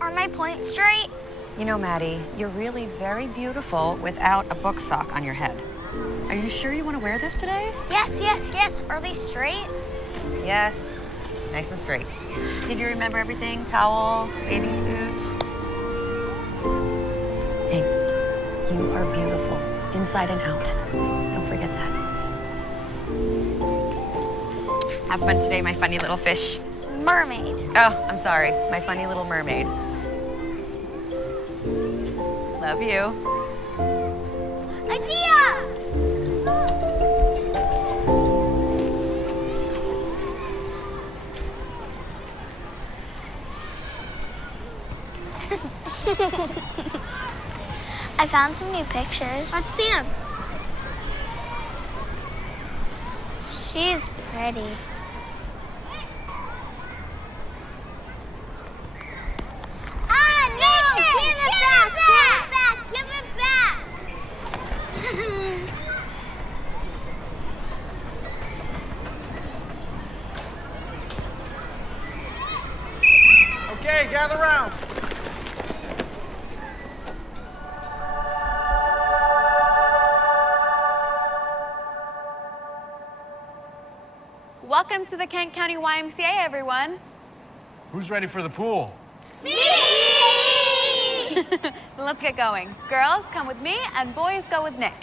Are my points straight? You know, Maddie, you're really very beautiful without a book sock on your head. Are you sure you want to wear this today? Yes. Are they straight? Yes, nice and straight. Did you remember everything? Towel, bathing suit? Hey, you are beautiful, inside and out. Don't forget that. Have fun today, my funny little fish. Mermaid. Oh, I'm sorry, my funny little mermaid. Love you. Idea! I found some new pictures. Let's see them. She's pretty. Okay, gather round. Welcome to the Kent County YMCA, everyone. Who's ready for the pool? Me! Let's get going. Girls, come with me, and boys, go with Nick.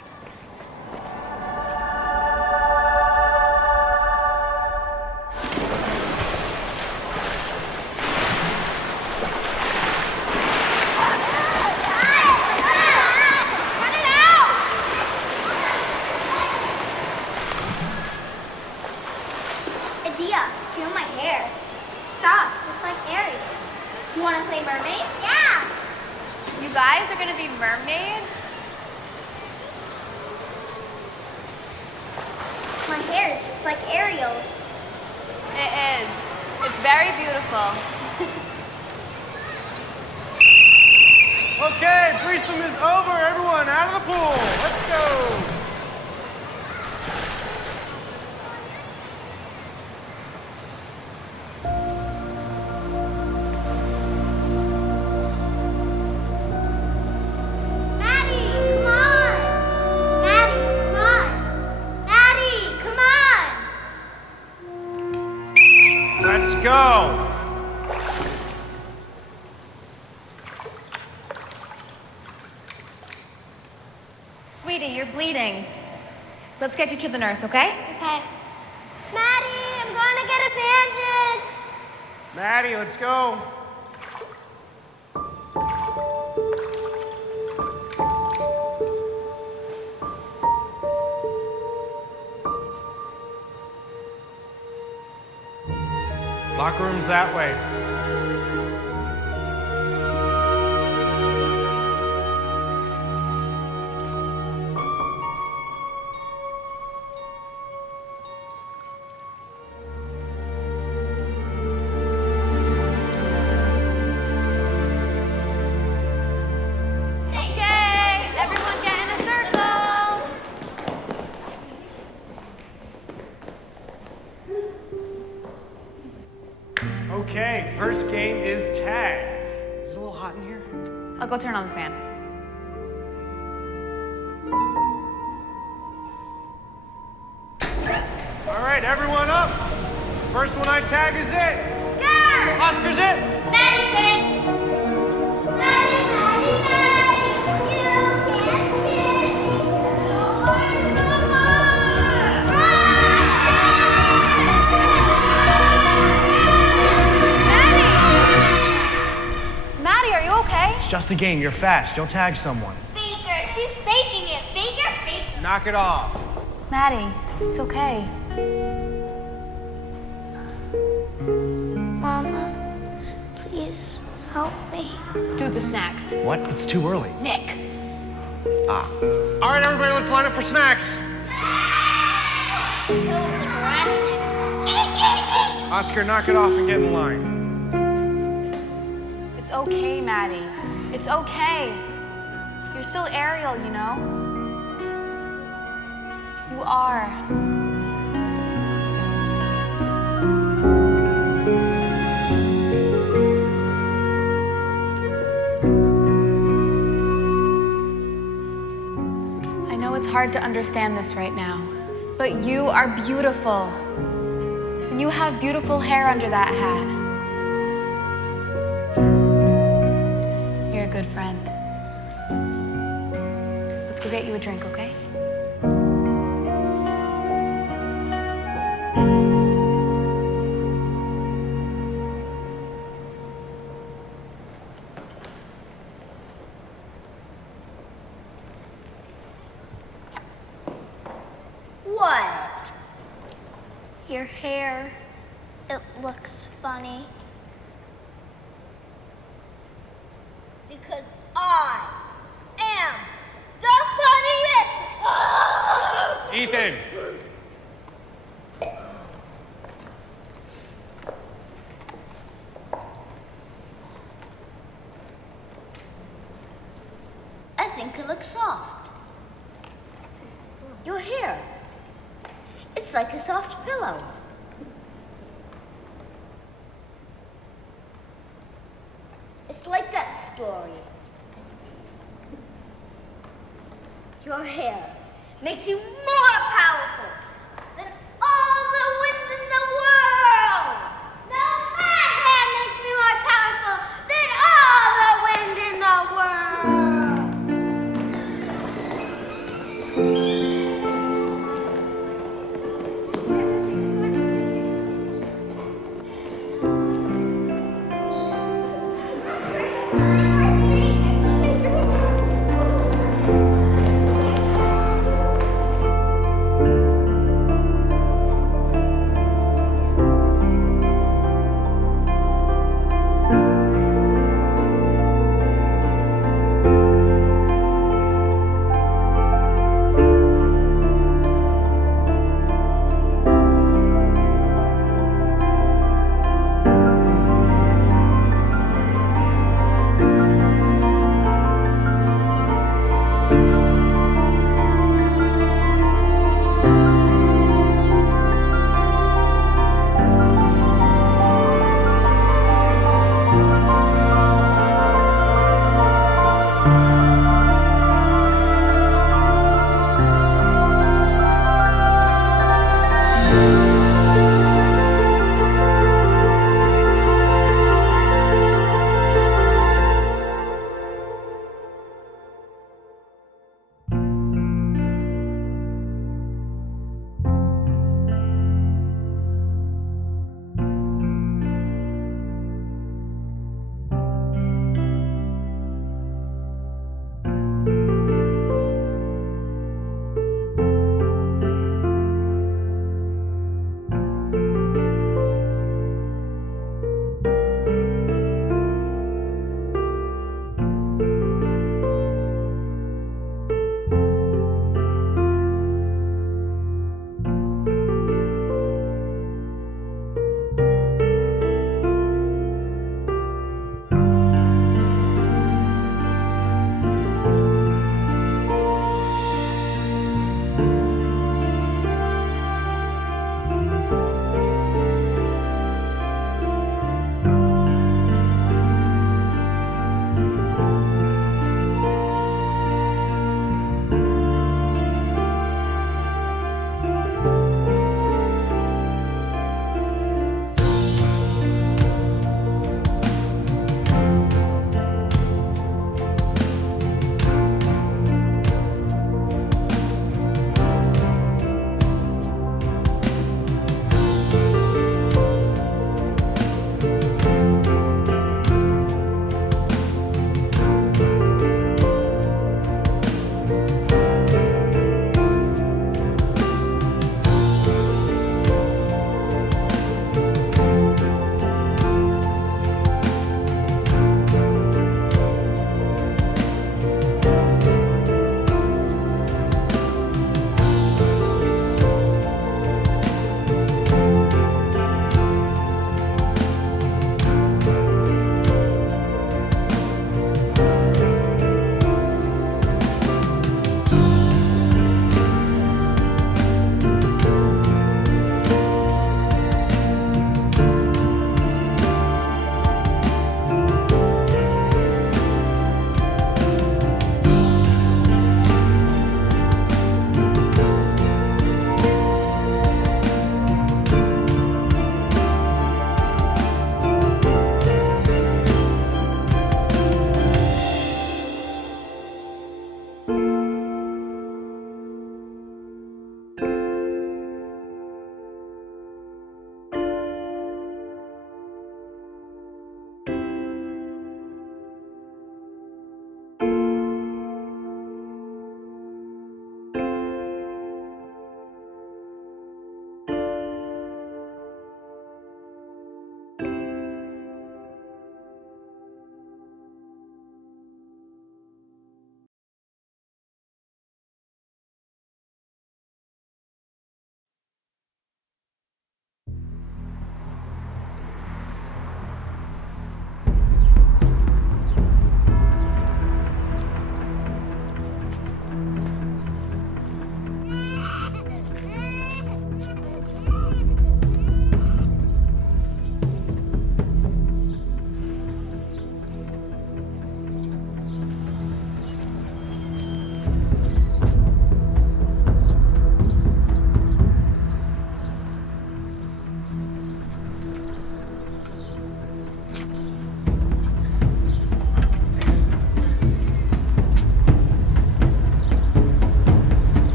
Idea, feel my hair. Soft, just like Ariel. You want to play mermaid? Yeah! You guys are gonna be mermaids? My hair is just like Ariel's. It is. It's very beautiful. Okay, threesome is over. Everyone out of the pool. Let's go. Let's go! Sweetie, you're bleeding. Let's get you to the nurse, okay? Okay. Maddie, I'm gonna get a bandage! Maddie, let's go. Locker room's that way. Okay, everyone get in a circle. Okay, first game is tag. Is it a little hot in here? I'll go turn on the fan. All right, everyone up. First one I tag is it. Yeah! Oscar's it. Maddie's it! Maddie, you can't hit me. Come on! just a game. You're fast. You'll tag someone. Faker, she's faking it. Faker, faker. Knock it off. Maddie, it's okay. Mama, please help me. Do the snacks. What? It's too early. Nick. All right, everybody, let's line up for snacks. It looks like a rat's nest. Oscar, knock it off and get in line. It's okay, Maddie. It's okay. You're still Ariel, you know? You are. I know it's hard to understand this right now, but you are beautiful. And you have beautiful hair under that hat. You're a good friend. Let's go get you a drink, okay? What? Your hair, it looks funny. Because I am the funniest! Ethan. I think it looks soft. Your hair, it's like a soft pillow. It's like that story. Your hair makes you more powerful than all the wind in the world. No, my hair makes me more powerful than all the wind in the world.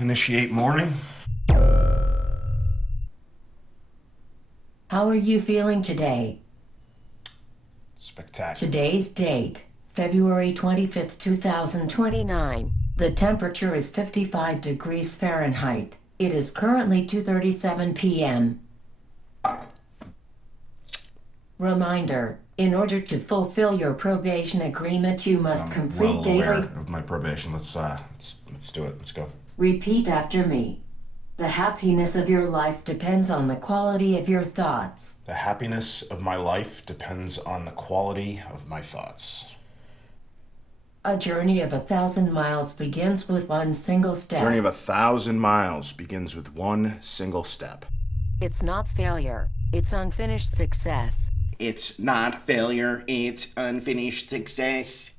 Initiate morning. How are you feeling today? Spectacular. Today's date, February 25th, 2029. The temperature is 55 degrees Fahrenheit. It is currently 2:37 p.m. Reminder, in order to fulfill your probation agreement, you must complete well daily... aware of my probation. Let's do it. Let's go. Repeat after me. The happiness of your life depends on the quality of your thoughts. The happiness of my life depends on the quality of my thoughts. A journey of 1,000 miles begins with one single step. Journey of 1,000 miles begins with one single step. It's not failure. It's unfinished success. It's not failure. It's unfinished success.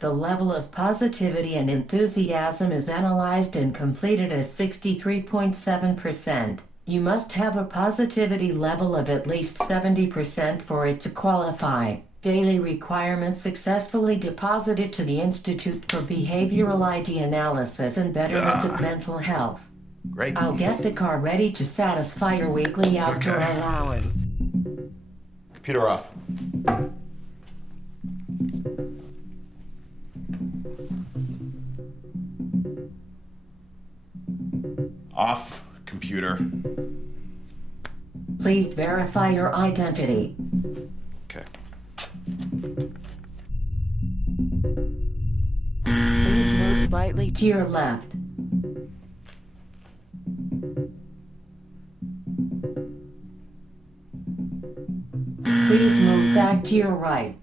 The level of positivity and enthusiasm is analyzed and completed as 63.7%. You must have a positivity level of at least 70% for it to qualify. Daily requirements successfully deposited to the Institute for Behavioral ID Analysis and Betterment of Mental Health. Great. I'll get the car ready to satisfy your weekly outdoor allowance. Computer off. Off, computer. Please verify your identity. Okay. Please move slightly to your left. Please move back to your right.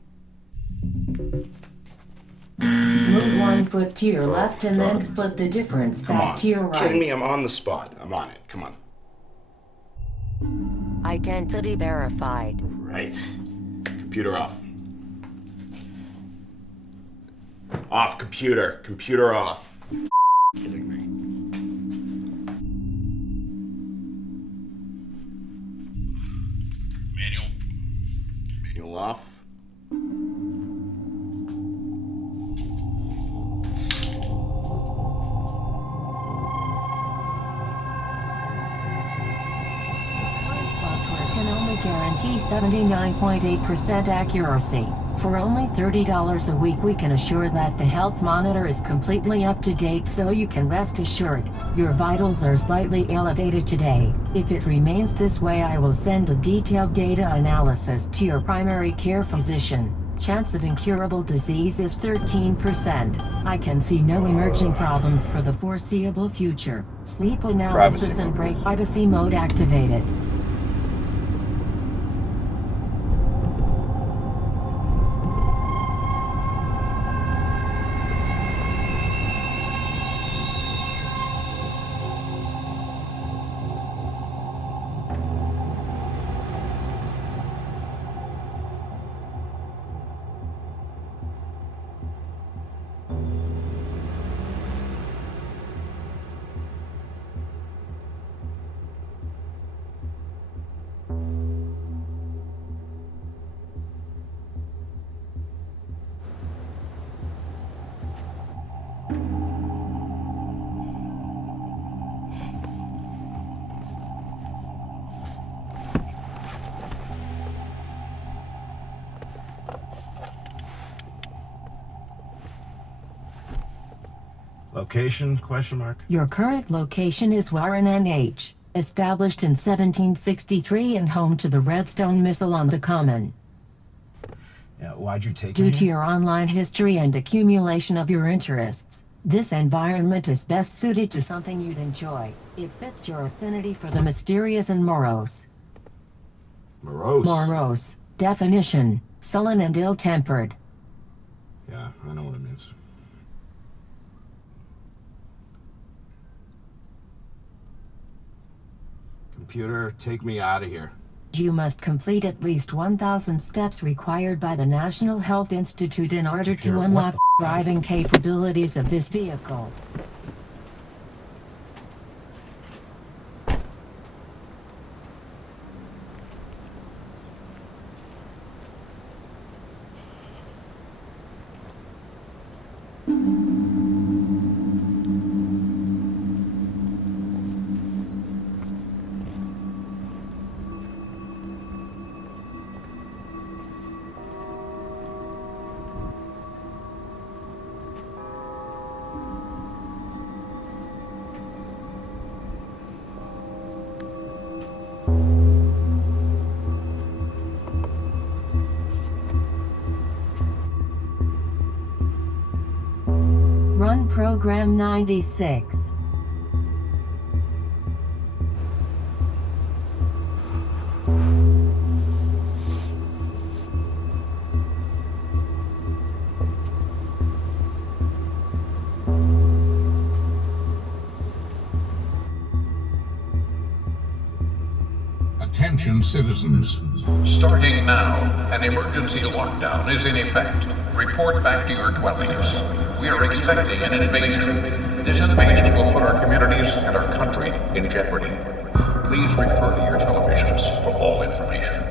Move 1 foot to your left and then split the difference back to your right. Kidding me? I'm on the spot. I'm on it. Come on. Identity verified. Right. Computer off. Off, computer. Computer off. You kidding me? Manual off. Software can only guarantee 79.8% accuracy. For only $30 a week, we can assure that the health monitor is completely up to date, so you can rest assured your vitals are slightly elevated today. If it remains this way, I will send a detailed data analysis to your primary care physician. Chance of incurable disease is 13%. I can see no emerging problems for the foreseeable future. Sleep analysis and privacy mode activated. Location, question mark? Your current location is Warren NH, established in 1763 and home to the Redstone Missile on the Common. Yeah, why'd you take me Due to here? your online history and accumulation of your interests, this environment is best suited to something you'd enjoy. It fits your affinity for the mysterious and morose. Morose? Morose. Definition: sullen and ill-tempered. Yeah, I know what it means. Computer, take me out of here. You must complete at least 1,000 steps required by the National Health Institute in order to unlock driving capabilities of this vehicle. Run program 96. Attention citizens. Starting now, an emergency lockdown is in effect. Report back to your dwellings. We are expecting an invasion. This invasion will put our communities and our country in jeopardy. Please refer to your televisions for all information.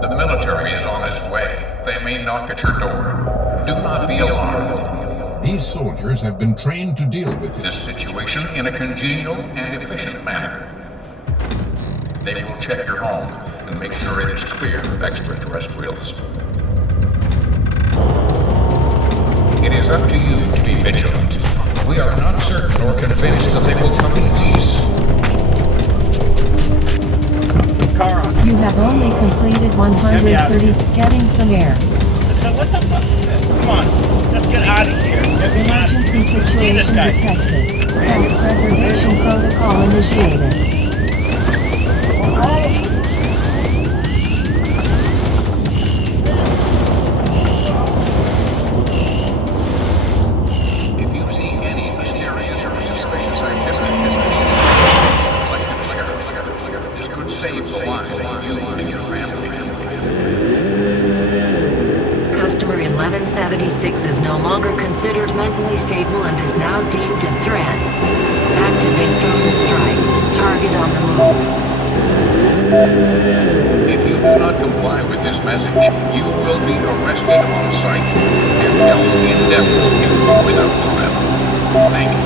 The military is on its way. They may knock at your door. Do not be alarmed. These soldiers have been trained to deal with this situation in a congenial and efficient manner. They will check your home and make sure it is clear of extraterrestrials. It is up to you to be vigilant. We are not certain or convinced that they will come in peace. Kara, You have only completed 130. Getting some air. let's go. What the fuck? Come on, let's get out of here. Get me out of Emergency here. See this situation guy. detected. Self-preservation protocol initiated. If you see any mysterious or suspicious activity in the neighborhood, elected sheriff, this could save the lives of you and your family. Customer 1176 is no longer considered mentally stable and is now deemed a threat. Activate drone strike. Target on the move. If you do not comply with this message, you will be arrested on sight and held indefinitely without trial. Thank you,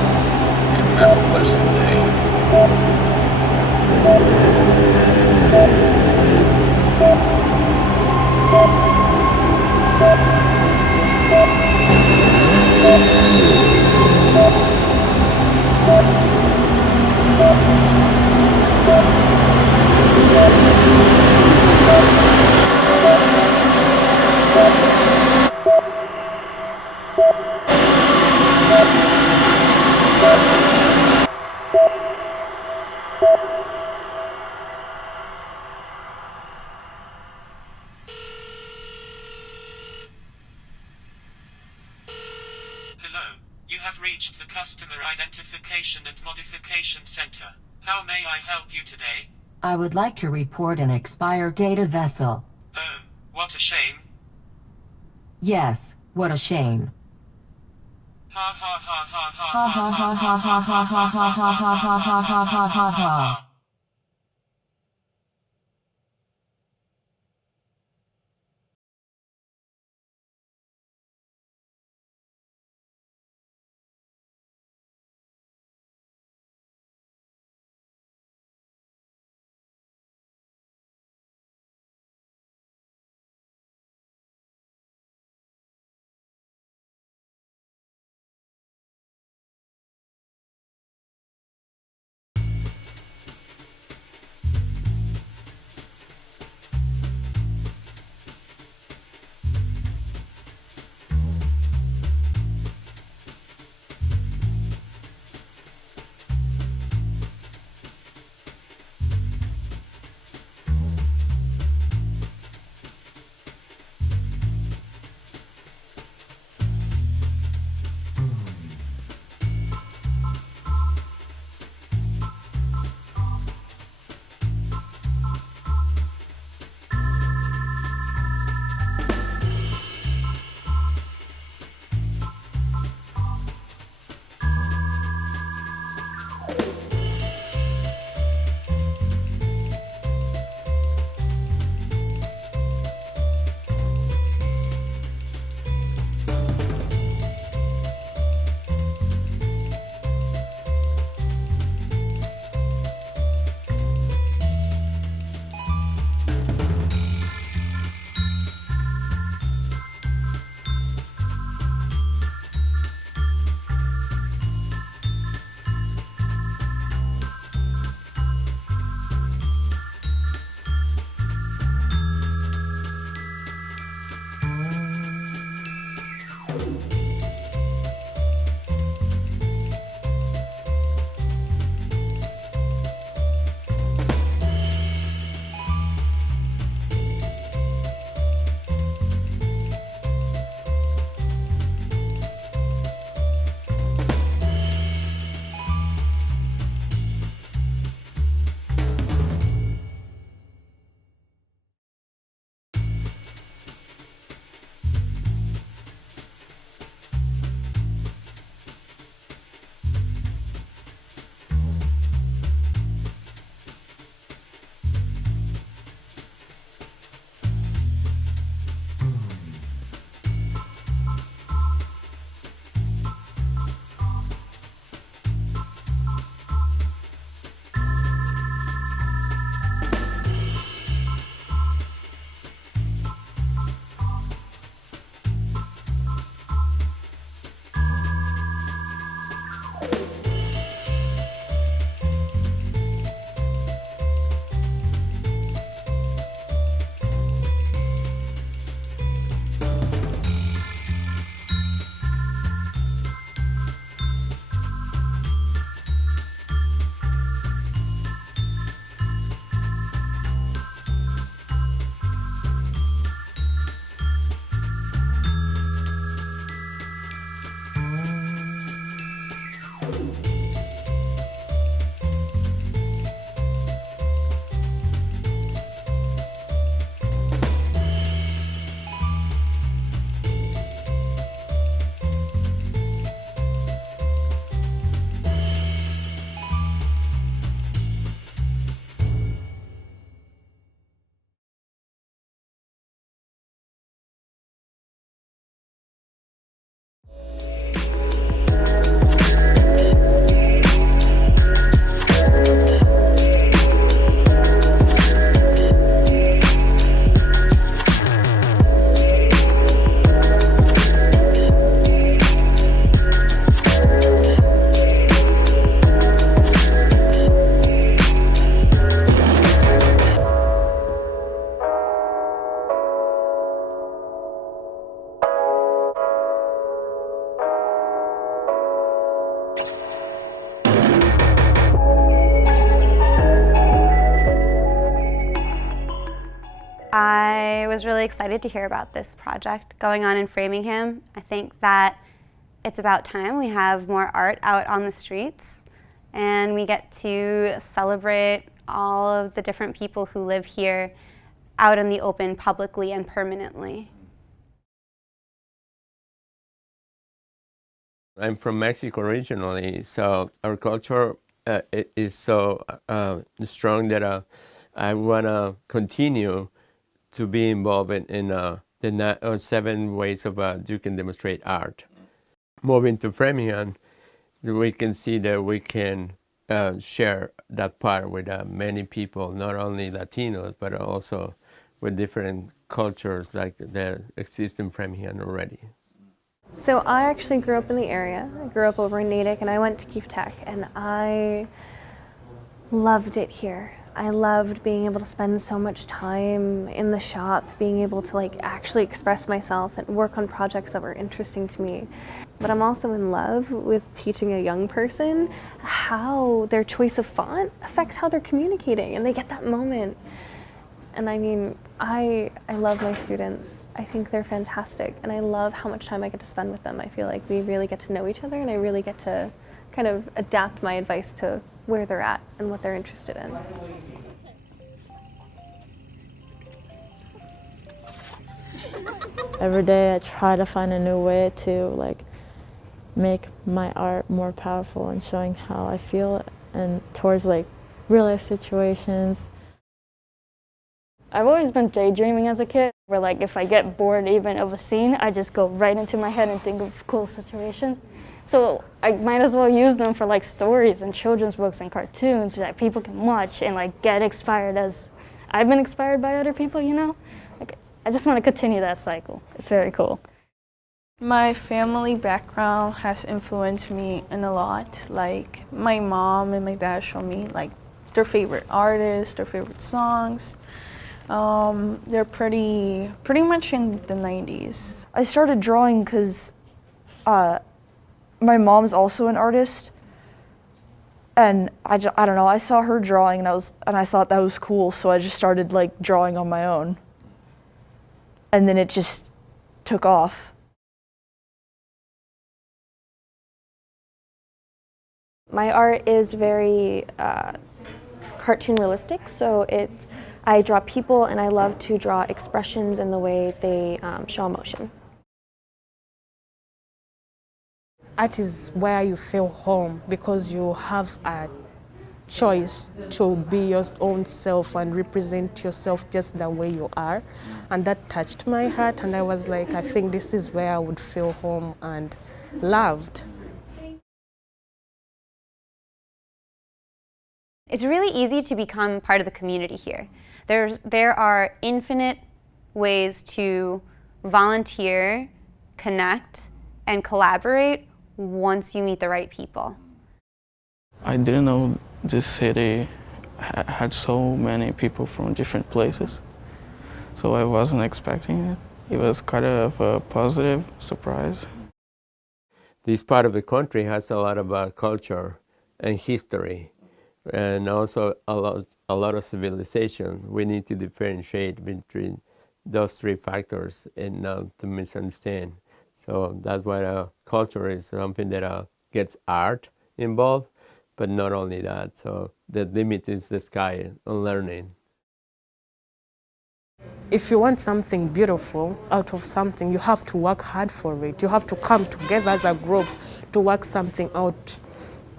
and have a pleasant day. Hello, you have reached the Customer Identification and Modification Center. How may I help you today? I would like to report an expired data vessel. Oh, what a shame. Yes, what a shame. Ha ha ha ha ha Ha ha ha ha ha ha ha ha ha ha ha ha ha ha ha. was really excited to hear about this project going on in Framingham. I think that it's about time we have more art out on the streets and we get to celebrate all of the different people who live here out in the open publicly and permanently. I'm from Mexico originally, so our culture is so strong that I want to continue to be involved in the 7 ways of you can demonstrate art. Moving to Framingham, we can see that we can share that part with many people, not only Latinos, but also with different cultures like that exist in Framingham already. So I actually grew up in the area. I grew up over in Natick and I went to Keefe Tech and I loved it here. I loved being able to spend so much time in the shop, being able to actually express myself and work on projects that were interesting to me. But I'm also in love with teaching a young person how their choice of font affects how they're communicating and they get that moment. And I mean, I love my students. I think they're fantastic and I love how much time I get to spend with them. I feel like we really get to know each other and I really get to kind of adapt my advice to where they're at and what they're interested in. Every day I try to find a new way to make my art more powerful and showing how I feel and towards real life situations. I've always been daydreaming as a kid, where if I get bored even of a scene, I just go right into my head and think of cool situations. So I might as well use them for stories and children's books and cartoons that people can watch and get inspired as I've been inspired by other people, you know? I just want to continue that cycle. It's very cool. My family background has influenced me in a lot. My mom and my dad show me their favorite artists, their favorite songs. They're pretty much in the 90s. I started drawing because my mom's also an artist, and I don't know, I saw her drawing and I thought that was cool, so I just started drawing on my own. And then it just took off. My art is very cartoon realistic, so I draw people and I love to draw expressions in the way they show emotion. Art is where you feel home because you have a choice to be your own self and represent yourself just the way you are. And that touched my heart and I was like, I think this is where I would feel home and loved. It's really easy to become part of the community here. There are infinite ways to volunteer, connect, and collaborate once you meet the right people. I didn't know this city had so many people from different places, so I wasn't expecting it. It was kind of a positive surprise. This part of the country has a lot of culture and history, and also a lot of civilization. We need to differentiate between those 3 factors and not to misunderstand. So that's why culture is something that gets art involved, but not only that. So the limit is the sky on learning. If you want something beautiful out of something, you have to work hard for it. You have to come together as a group to work something out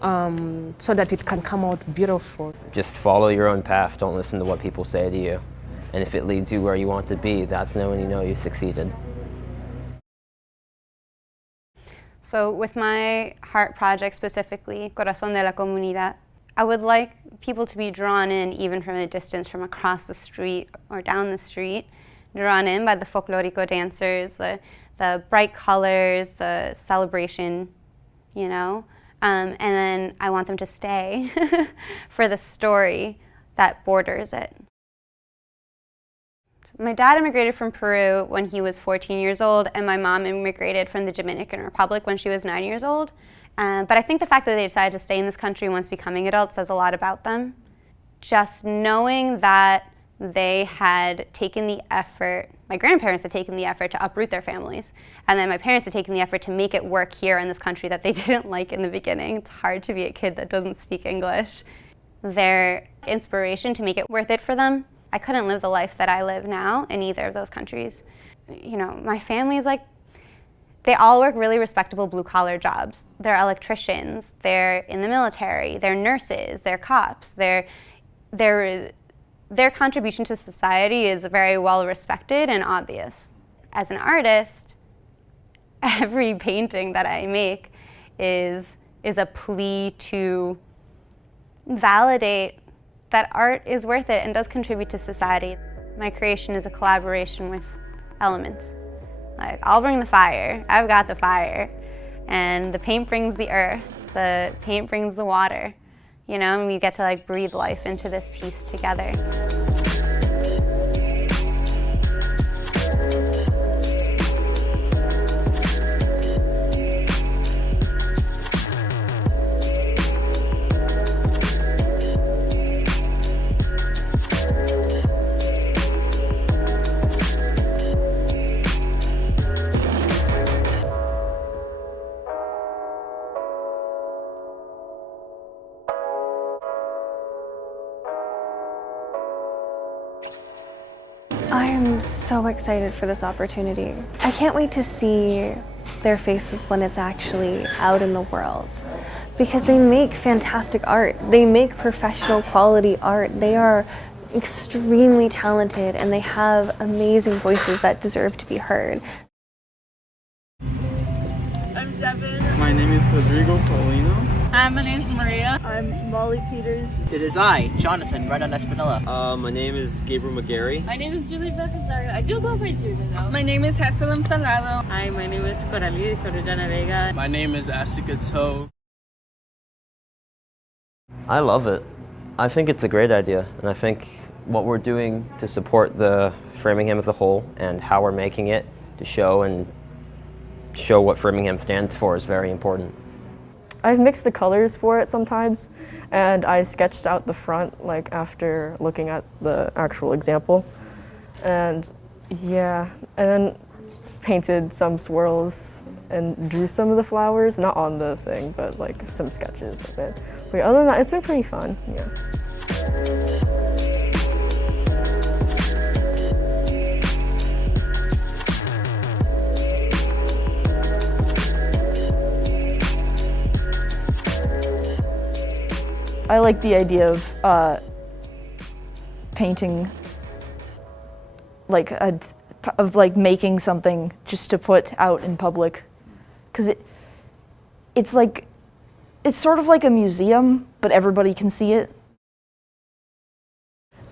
so that it can come out beautiful. Just follow your own path. Don't listen to what people say to you. And if it leads you where you want to be, that's when you know you succeeded. So with my heart project specifically, Corazón de la Comunidad, I would like people to be drawn in even from a distance, from across the street or down the street, drawn in by the folklorico dancers, the bright colors, the celebration, you know? And then I want them to stay for the story that borders it. My dad immigrated from Peru when he was 14 years old, and my mom immigrated from the Dominican Republic when she was 9 years old. But I think the fact that they decided to stay in this country once becoming adults says a lot about them. Just knowing that they had taken the effort, my grandparents had taken the effort to uproot their families. And then my parents had taken the effort to make it work here in this country that they didn't like in the beginning. It's hard to be a kid that doesn't speak English. Their inspiration to make it worth it for them, I couldn't live the life that I live now in either of those countries. You know, my family's like, they all work really respectable blue-collar jobs. They're electricians, they're in the military, they're nurses, they're cops, their contribution to society is very well respected and obvious. As an artist, every painting that I make is a plea to validate that art is worth it and does contribute to society. My creation is a collaboration with elements. Like, I'll bring the fire, I've got the fire, and the paint brings the earth, the paint brings the water, you know, and we get to like breathe life into this piece together. I am so excited for this opportunity. I can't wait to see their faces when it's actually out in the world, because they make fantastic art. They make professional quality art. They are extremely talented and they have amazing voices that deserve to be heard. I'm Devin. My name is Rodrigo Paulino. Hi, my name is Maria. I'm Molly Peters. It is I, Jonathan, right on Espinola. My name is Gabriel McGarry. My name is Julie Becasario. I do go by Julie though. My name is Hexalim Salado. Hi, my name is Coralie Sorujana Vega. My name is Astika Toe. I love it. I think it's a great idea, and I think what we're doing to support the Framingham as a whole and how we're making it to show what Framingham stands for is very important. I've mixed the colors for it sometimes, and I sketched out the front like after looking at the actual example. And yeah, and then painted some swirls and drew some of the flowers, not on the thing, but like some sketches of it. But other than that, it's been pretty fun, yeah. I like the idea of painting, like making something just to put out in public, because it's sort of like a museum, but everybody can see it.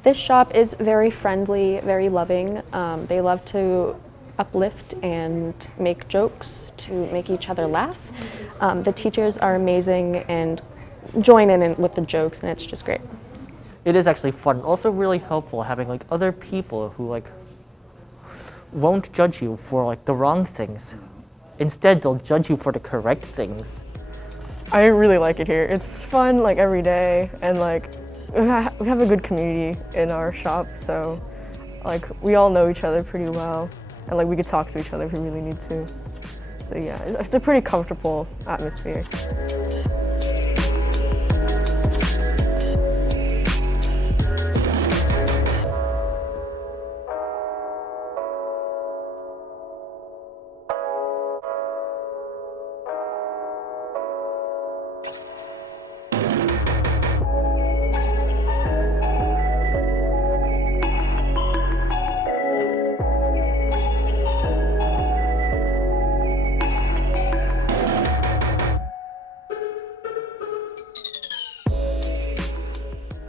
This shop is very friendly, very loving. They love to uplift and make jokes to make each other laugh. The teachers are amazing and join in with the jokes, and it's just great. It is actually fun. Also really helpful having like other people who like won't judge you for like the wrong things. Instead, they'll judge you for the correct things. I really like it here. It's fun like every day, and like we have a good community in our shop, so like we all know each other pretty well, and like we could talk to each other if we really need to. So yeah, it's a pretty comfortable atmosphere.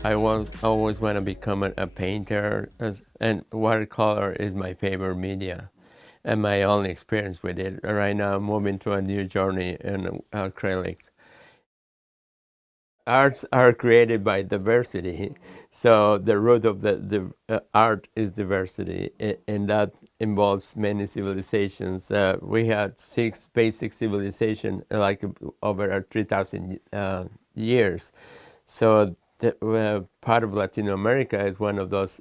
I always want to become a painter, and watercolor is my favorite media and my only experience with it. Right now I'm moving to a new journey in acrylics. Arts are created by diversity, so the root of the art is diversity, and that involves many civilizations. We had 6 basic civilizations, like over 3,000 years. So part of Latin America is one of those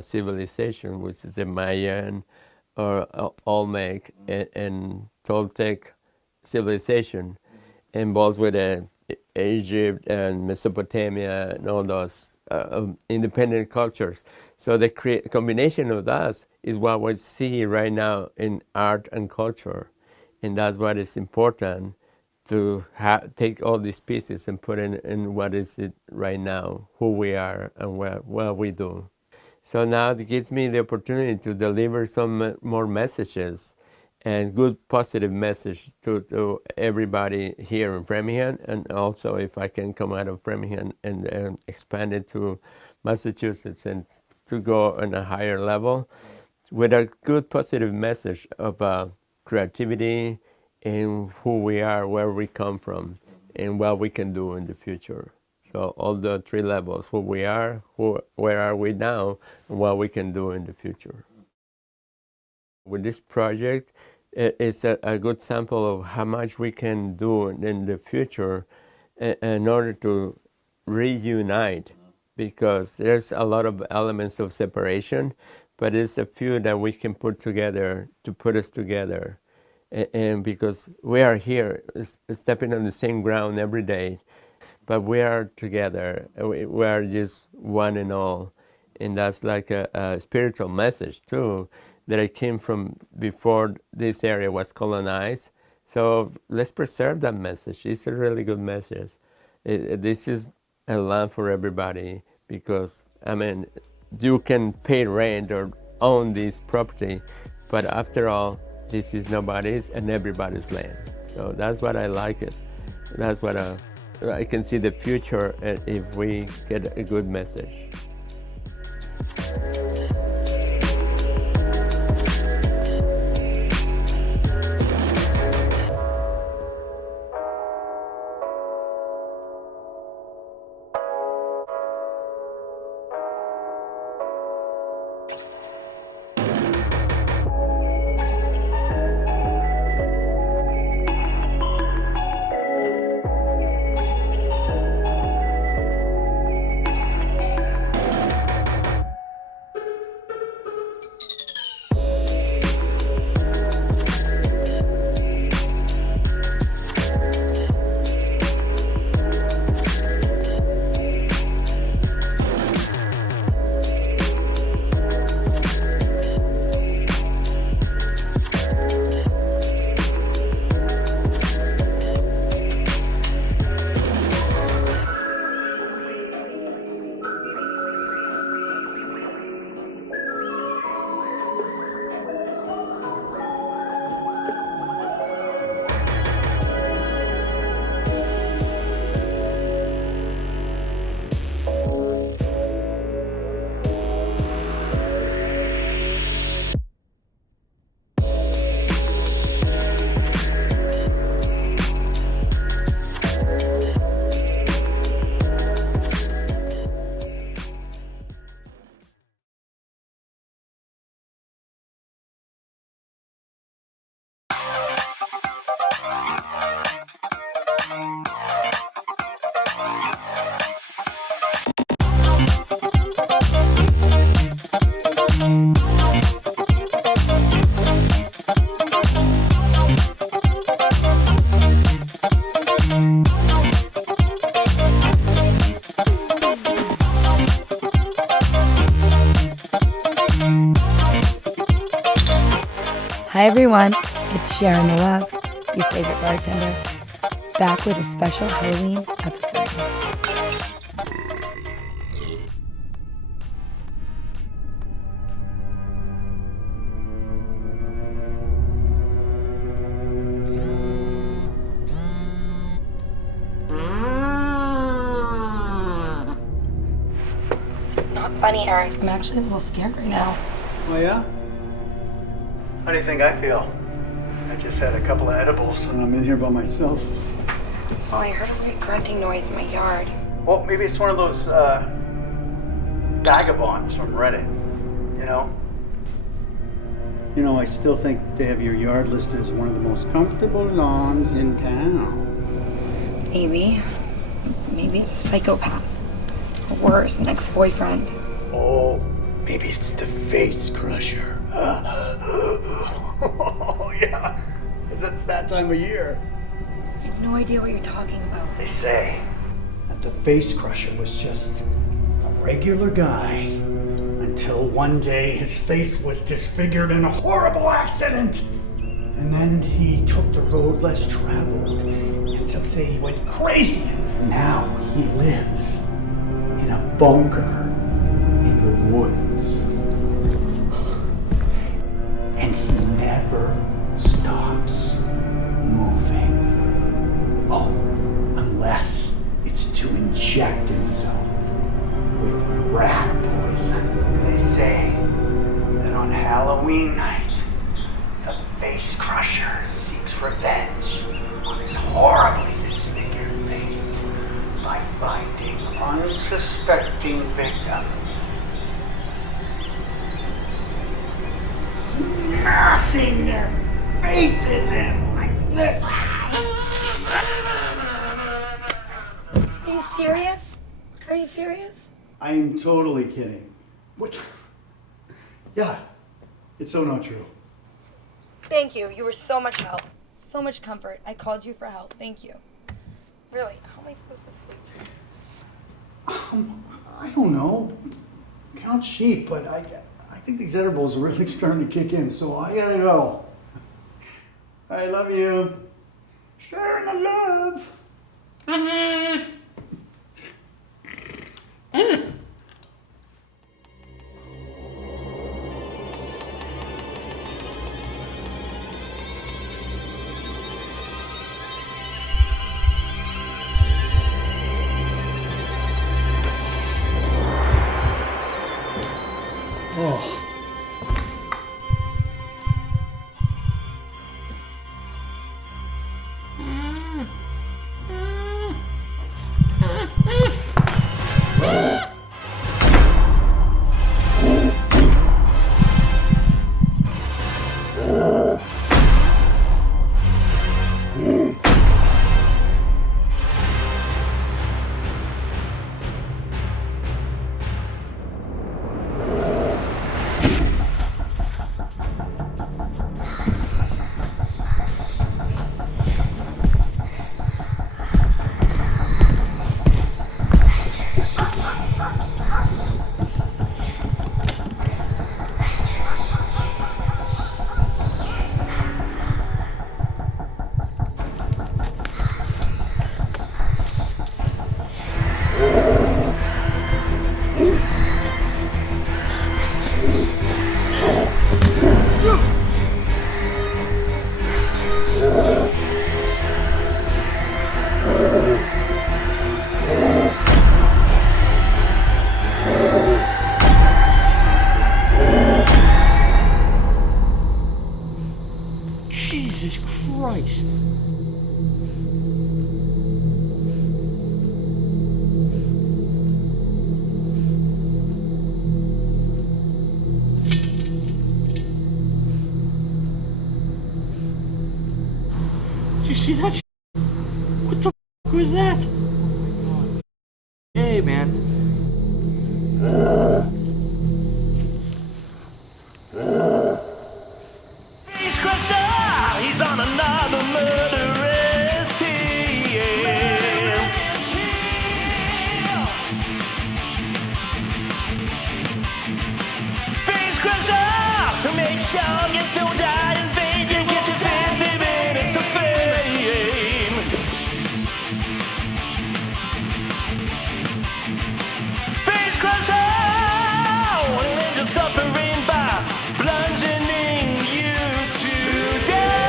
civilizations, which is the Mayan or Olmec and Toltec civilization, involved with Egypt and Mesopotamia and all those independent cultures. So the combination of that is what we see right now in art and culture, and that's what is important to take all these pieces and put in what is it right now, who we are and what we do. So now it gives me the opportunity to deliver some more messages and good positive message to everybody here in Framingham, and also if I can come out of Framingham and expand it to Massachusetts and to go on a higher level with a good positive message of creativity and who we are, where we come from, and what we can do in the future. So all the three levels: who we are, where are we now, and what we can do in the future. With this project, it's a good sample of how much we can do in the future in order to reunite, because there's a lot of elements of separation, but it's a few that we can put together to put us together. And because we are here, stepping on the same ground every day, but we are together. We are just one and all, and that's like a spiritual message too, that I came from before this area was colonized. So let's preserve that message. It's a really good message. This is a land for everybody, because I mean, you can pay rent or own this property, but after all, this is nobody's and everybody's land. So that's what I like it. That's what I can see the future if we get a good message. Hi everyone, it's Sharon the Love, your favorite bartender, back with a special Halloween episode. Not funny, Eric. I'm actually a little scared right now. Oh yeah? How do you think I feel? I just had a couple of edibles and I'm in here by myself. Well, I heard a weird grunting noise in my yard. Well, maybe it's one of those vagabonds from Reddit, you know? You know, I still think they have your yard listed as one of the most comfortable lawns in town. Maybe. Maybe it's a psychopath. Or worse, an ex-boyfriend. Oh, maybe it's the face crusher. Oh, yeah. It's that time of year. I have no idea what you're talking about. They say that the face crusher was just a regular guy until one day his face was disfigured in a horrible accident. And then he took the road less traveled, and some say he went crazy, and now he lives in a bunker in the woods. And he never stops moving. Oh, unless it's to inject himself with rat poison. They say that on Halloween night, the face crusher seeks revenge on his horribly disfigured face by finding unsuspecting victims, smashing their faces in like this. Are you serious? Are you serious? I'm totally kidding. What? Yeah, it's so not true. Thank you. You were so much help. So much comfort. I called you for help. Thank you. Really, how am I supposed to sleep tonight? I don't know. Count sheep, but I think these edibles are really starting to kick in, so I gotta go. I love you. Sharing the love. Oh. Jesus Christ. Did you see that? What the f was that? Hey, man. Face crusher, he's on another murderous team. Face crusher, make sure you don't die in vain. You get your 50 minutes of fame. Face crusher, and then just suffering by bludgeoning you to death.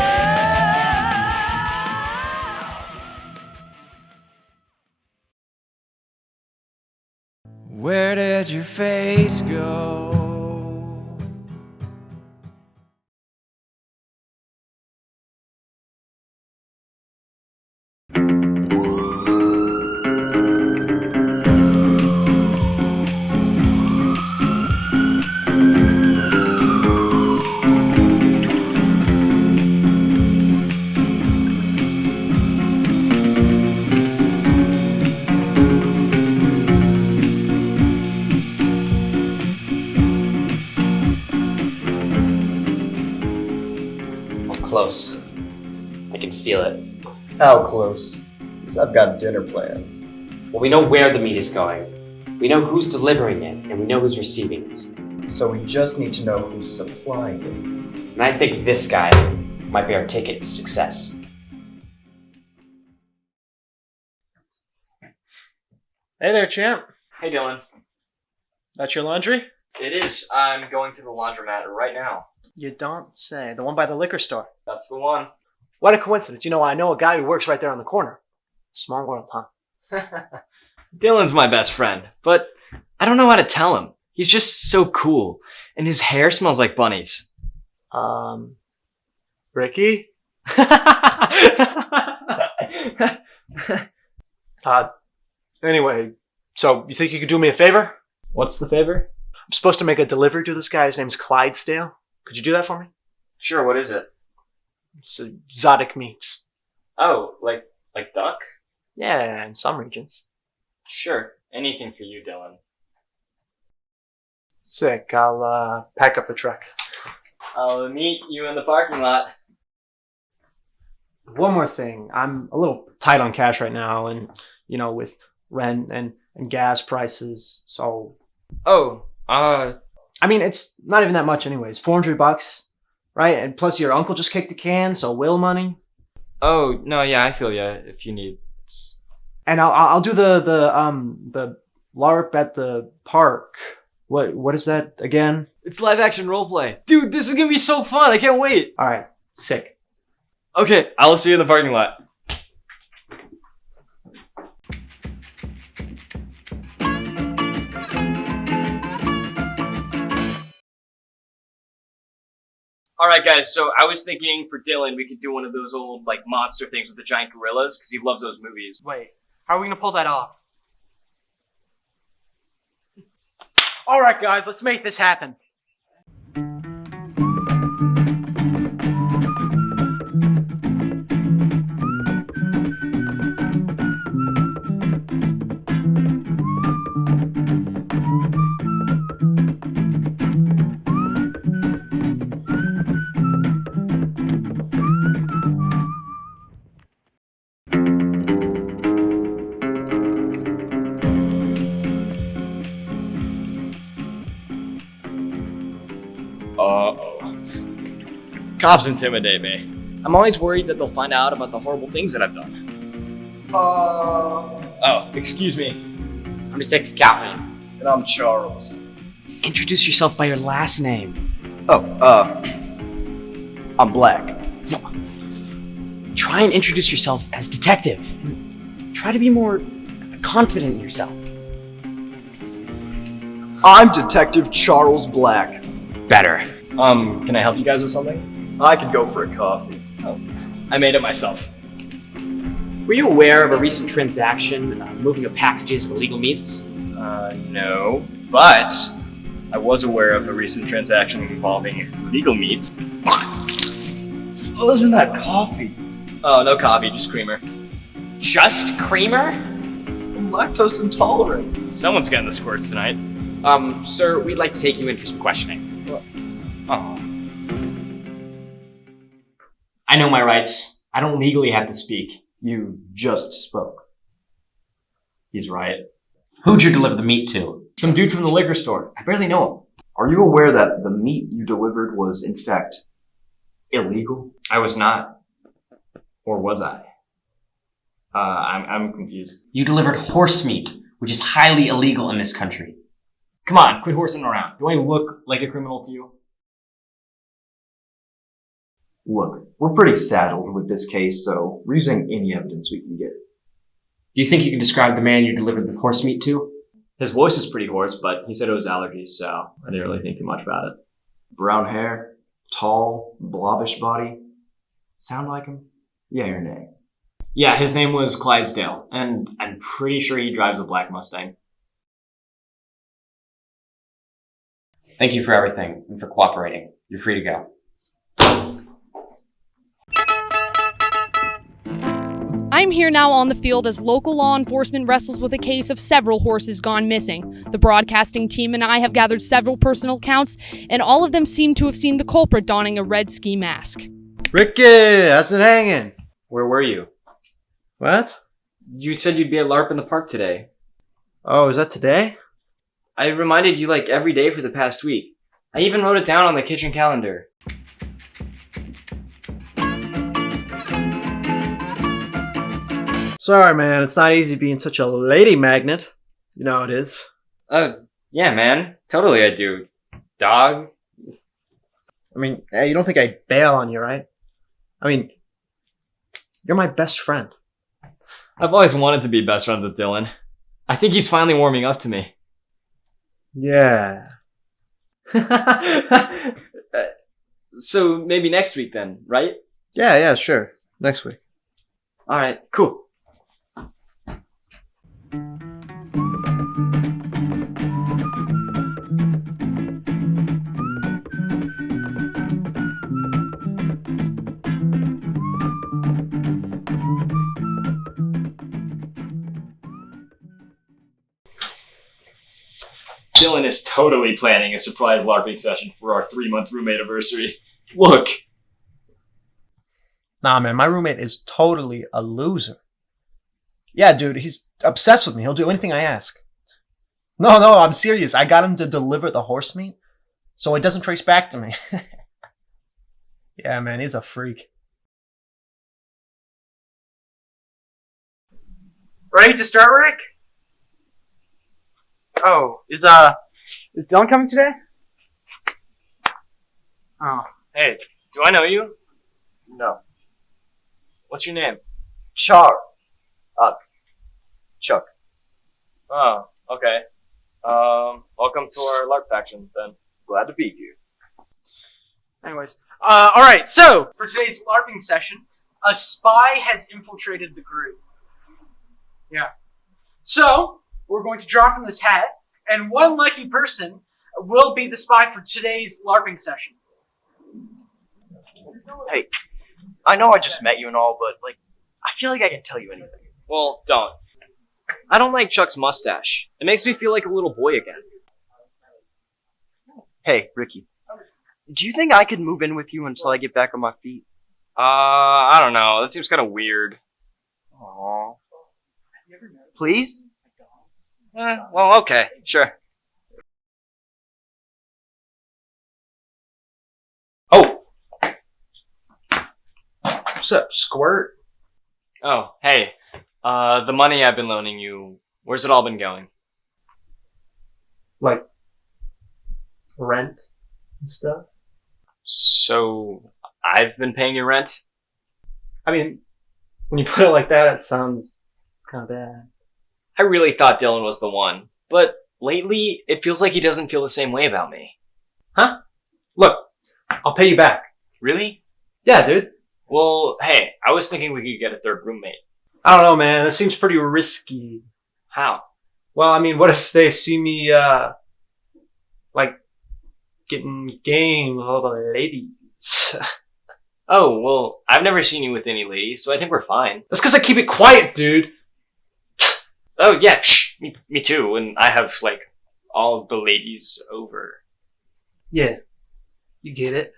Where did your face go? close. I can feel it. How close? Because I've got dinner plans. Well, we know where the meat is going. We know who's delivering it, and we know who's receiving it. So we just need to know who's supplying it. And I think this guy might be our ticket to success. Hey there, champ. Hey, Dylan. That's your laundry? It is. I'm going to the laundromat right now. You don't say. The one by the liquor store. That's the one. What a coincidence. You know, I know a guy who works right there on the corner. Small world, huh? Dylan's my best friend, but I don't know how to tell him. He's just so cool, and his hair smells like bunnies. Ricky? Anyway, so you think you could do me a favor? What's the favor? I'm supposed to make a delivery to this guy. His name's Clydesdale. Could you do that for me? Sure, what is it? It's exotic meats. Oh, like duck? Yeah, in some regions. Sure, anything for you, Dylan. Sick. I'll pack up the truck. I'll meet you in the parking lot. One more thing. I'm a little tight on cash right now, and, you know, with rent and gas prices, so... Oh, I mean, it's not even that much anyways. $400, right? And plus your uncle just kicked the can, so will money. Oh, no, yeah, I feel ya, if you need. And I'll do the LARP at the park. What is that again? It's live action roleplay. Dude, this is gonna be so fun. I can't wait. Alright, sick. Okay, I'll see you in the parking lot. Alright guys, so I was thinking for Dylan we could do one of those old like monster things with the giant gorillas, because he loves those movies. Wait, how are we gonna pull that off? Alright guys, let's make this happen. Cops intimidate me. I'm always worried that they'll find out about the horrible things that I've done. Oh, excuse me. I'm Detective Calvin. And I'm Charles. Introduce yourself by your last name. I'm Black. Try and introduce yourself as Detective. Try to be more confident in yourself. I'm Detective Charles Black. Better. Can I help you guys with something? I could go for a coffee. Oh, I made it myself. Were you aware of a recent transaction moving of packages of illegal meats? No, but I was aware of a recent transaction involving legal meats. Oh, isn't that coffee? Oh, no coffee, just creamer. Just creamer? I'm lactose intolerant. Someone's getting the squirts tonight. Sir, we'd like to take you in for some questioning. What? Oh. I know my rights. I don't legally have to speak. You just spoke. He's right. Who'd you deliver the meat to? Some dude from the liquor store. I barely know him. Are you aware that the meat you delivered was, in fact, illegal? I was not. Or was I? I'm confused. You delivered horse meat, which is highly illegal in this country. Come on, quit horsing around. Do I look like a criminal to you? Look, we're pretty saddled with this case, so we're using any evidence we can get. Do you think you can describe the man you delivered the horse meat to? His voice is pretty hoarse, but he said it was allergies, so I didn't really think too much about it. Brown hair, tall, blobbish body. Sound like him? Yeah or nay? Yeah, his name was Clydesdale, and I'm pretty sure he drives a black Mustang. Thank you for everything and for cooperating. You're free to go. I'm here now on the field as local law enforcement wrestles with a case of several horses gone missing. The broadcasting team and I have gathered several personal accounts, and all of them seem to have seen the culprit donning a red ski mask. Ricky, how's it hanging? Where were you? What? You said you'd be at LARP in the park today. Oh, is that today? I reminded you like every day for the past week. I even wrote it down on the kitchen calendar. Sorry, man. It's not easy being such a lady magnet. You know how it is. Yeah, man. Totally I do. Dog. I mean, hey, you don't think I bail on you, right? I mean, you're my best friend. I've always wanted to be best friends with Dylan. I think he's finally warming up to me. Yeah. So maybe next week then, right? Yeah, sure. Next week. Alright, cool. Dylan is totally planning a surprise LARPing session for our 3-month roommate anniversary. Look. Nah, man, my roommate is totally a loser. Yeah, dude, he's obsessed with me. He'll do anything I ask. No, I'm serious. I got him to deliver the horse meat so it doesn't trace back to me. Yeah, man, he's a freak. Ready to start, Rick? Oh, is Dylan coming today? Oh, Hey, do I know you? No. What's your name? Char. Chuck. Oh, okay. Welcome to our LARP faction, then. Glad to be here. anyways. Alright, so, for today's LARPing session, a spy has infiltrated the group. Yeah. So, we're going to draw from this hat, and one lucky person will be the spy for today's LARPing session. Hey, I know I just met you and all, but, I feel like I can tell you anything. Well, don't. I don't like Chuck's mustache. It makes me feel like a little boy again. Hey, Ricky. Do you think I could move in with you until I get back on my feet? I don't know. That seems kind of weird. Aww. Please? Well, okay. Sure. Oh! What's up, Squirt? Oh, hey. The money I've been loaning you, where's it all been going? Like, rent and stuff? So, I've been paying your rent? I mean, when you put it like that, it sounds kind of bad. I really thought Dylan was the one, but lately, it feels like he doesn't feel the same way about me. Huh? Look, I'll pay you back. Really? Yeah, dude. Well, hey, I was thinking we could get a third roommate. I don't know, man. That seems pretty risky. How? Well, I mean, what if they see me, getting game with all the ladies? Oh, well, I've never seen you with any ladies, so I think we're fine. That's because I keep it quiet, dude. Oh, yeah, me too, and I have, all the ladies over. Yeah, you get it.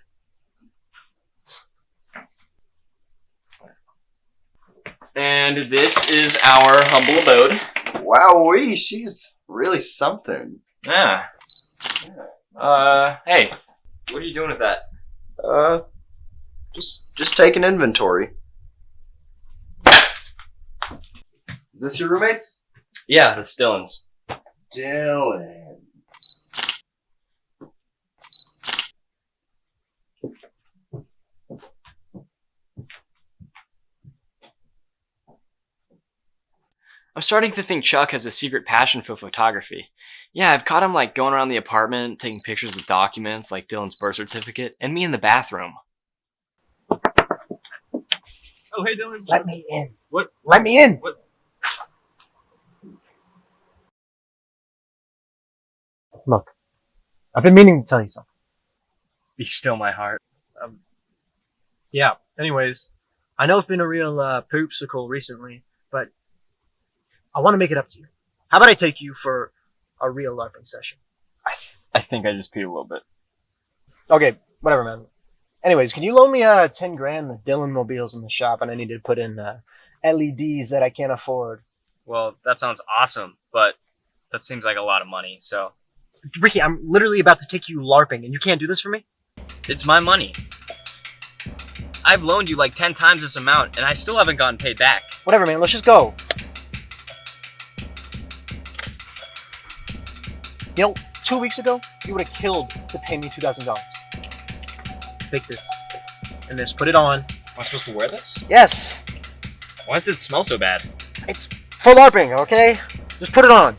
And this is our humble abode. Wowee, she's really something. Yeah. Hey, what are you doing with that? Just taking inventory. Is this your roommates? Yeah, that's Dylan's. Dylan. I'm starting to think Chuck has a secret passion for photography. Yeah, I've caught him going around the apartment, taking pictures of documents like Dylan's birth certificate, and me in the bathroom. Oh, hey, Dylan. Let me in. What? Let me in. What? Look, I've been meaning to tell you something. Be still, my heart. Yeah, anyways, I know it's been a real poopsicle recently, but I want to make it up to you. How about I take you for a real LARPing session? I think I just peed a little bit. Okay, whatever, man. Anyways, can you loan me 10 grand? The Dylan mobile's in the shop, and I need to put in LEDs that I can't afford. Well, that sounds awesome, but that seems like a lot of money, so... Ricky, I'm literally about to take you LARPing, and you can't do this for me? It's my money. I've loaned you like 10 times this amount, and I still haven't gotten paid back. Whatever, man. Let's just go. You know, 2 weeks ago, you would have killed to pay me $2,000. Take this. And this. Put it on. Am I supposed to wear this? Yes. Why does it smell so bad? It's for LARPing, okay? Just put it on.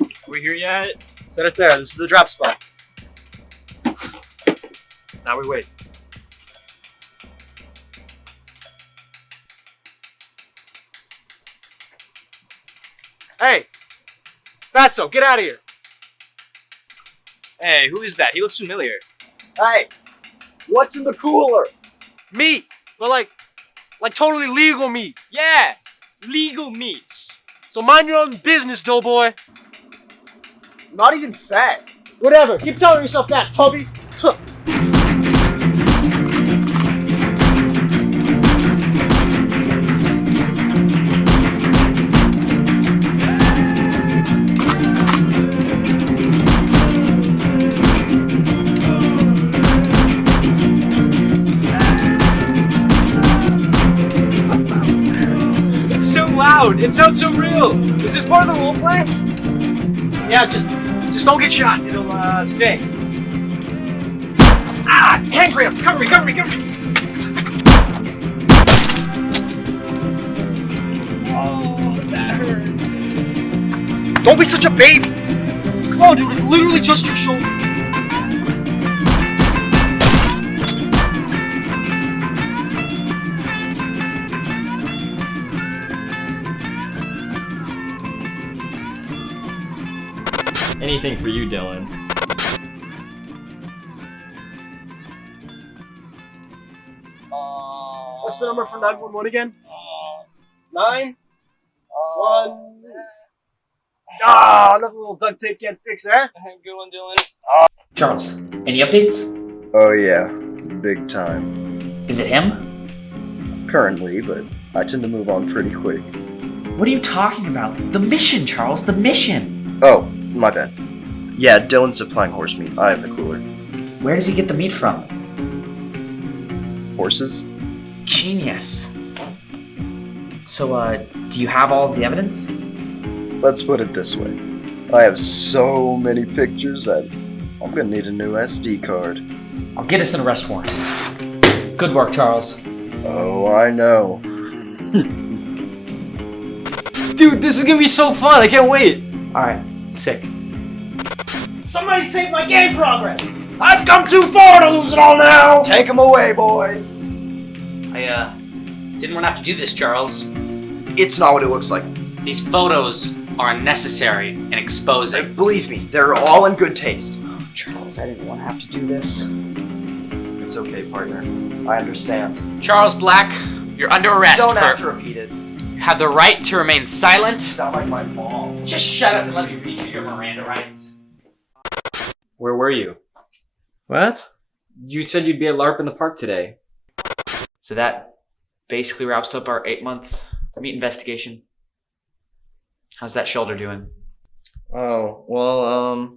Are we here yet? Set it there. This is the drop spot. Now we wait. Hey! Fatso, get out of here! Hey, who is that? He looks familiar. Hey! What's in the cooler? Meat! But like totally legal meat. Yeah! Legal meats. So mind your own business, doughboy. Not even fat. Whatever. Keep telling yourself that, Tubby. It's so loud. It sounds so real. Is this part of the role play? Yeah, just don't get shot. It'll stay. Ah! Hand cramp! Cover me! Cover me! Cover me! Oh, that hurt. Don't be such a baby. Come on, dude. It's literally just your shoulder. Anything for you, Dylan. What's the number for 911 again? 9? 1. Ah, another little duct tape can't fix that. Good one, Dylan. Charles, any updates? Oh yeah, big time. Is it him? Currently, but I tend to move on pretty quick. What are you talking about? The mission, Charles, the mission! Oh, my bad. Yeah, Dylan's supplying horse meat. I have the cooler. Where does he get the meat from? Horses? Genius. So, do you have all of the evidence? Let's put it this way. I have so many pictures that I'm gonna need a new SD card. I'll get us an arrest warrant. Good work, Charles. Oh, I know. Dude, this is gonna be so fun. I can't wait. Alright, sick. Somebody save my game progress! I've come too far to lose it all now. Take them away, boys. I, didn't want to have to do this, Charles. It's not what it looks like. These photos are unnecessary and exposing. Believe me, they're all in good taste. Oh, Charles, I didn't want to have to do this. It's okay, partner. I understand. Charles Black, you're under arrest Don't for... have to repeat it. You have the right to remain silent. You sound like my mom. Just shut up and let me read you your Miranda rights. Where were you? What? You said you'd be at LARP in the park today. So that basically wraps up our 8-month meat investigation. How's that shoulder doing? Oh, well,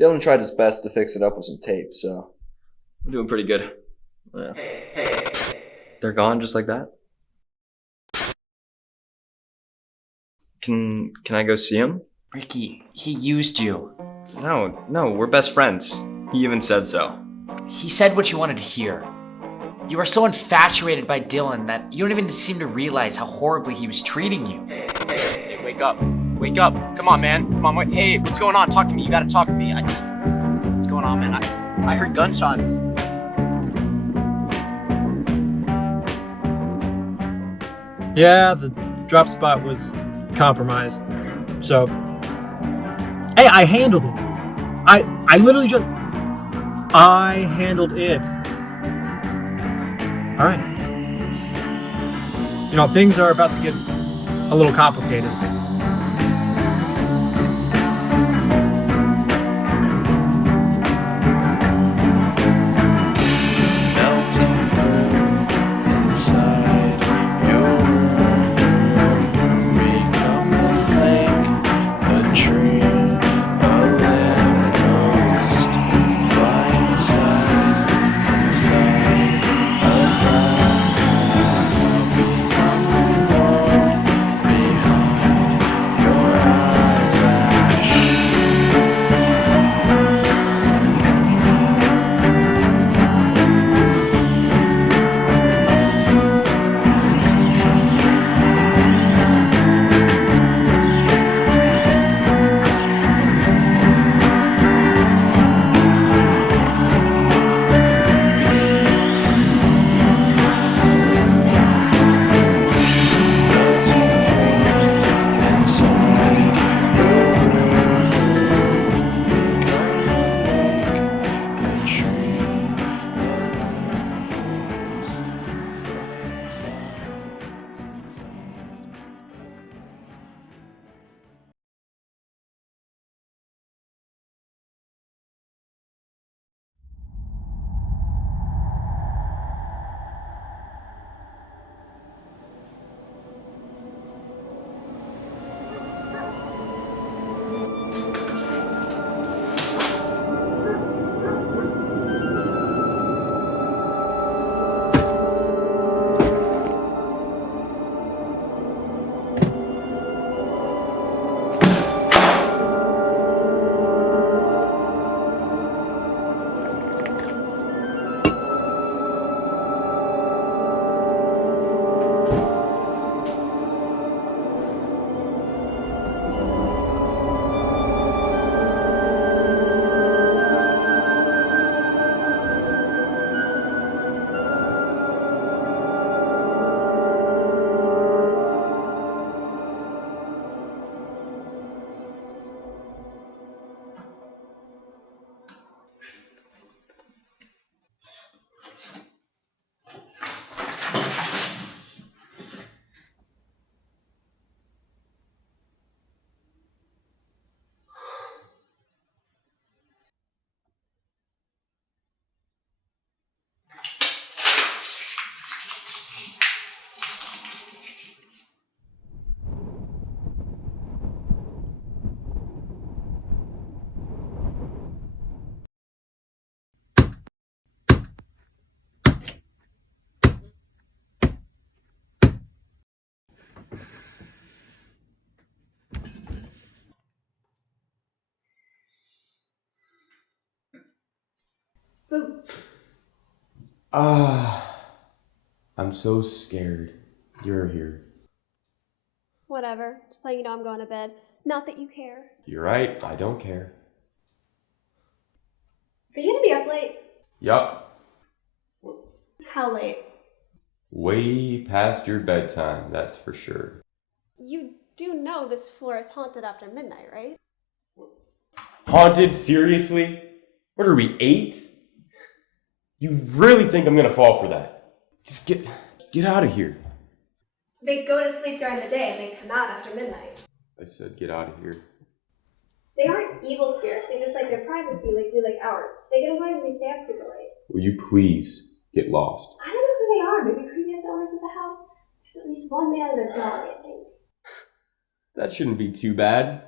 Dylan tried his best to fix it up with some tape, so I'm doing pretty good. Yeah. They're gone just like that? Can I go see him? Ricky, he used you. No, we're best friends. He even said so. He said what you wanted to hear. You are so infatuated by Dylan that you don't even seem to realize how horribly he was treating you. Hey, wake up. wake up. Come on, man. Come on, wait. Hey, what's going on? Talk to me. You gotta talk to me. What's going on, man? I heard gunshots. Yeah, the drop spot was compromised. So, hey, I handled it. I literally just, I handled it. All right. You know, things are about to get a little complicated. I'm so scared. You're here. Whatever. Just let you know I'm going to bed. Not that you care. You're right, I don't care. Are you gonna be up late? Yup. How late? Way past your bedtime, that's for sure. You do know this floor is haunted after midnight, right? Haunted? Seriously? What are we, 8? You really think I'm gonna fall for that? Just get out of here. They go to sleep during the day and they come out after midnight. I said get out of here. They aren't evil spirits, they just like their privacy like we like ours. They get annoyed when we stay up super late. Will you please get lost? I don't know who they are, maybe previous owners of the house. There's at least one man and a dog, I think. That shouldn't be too bad.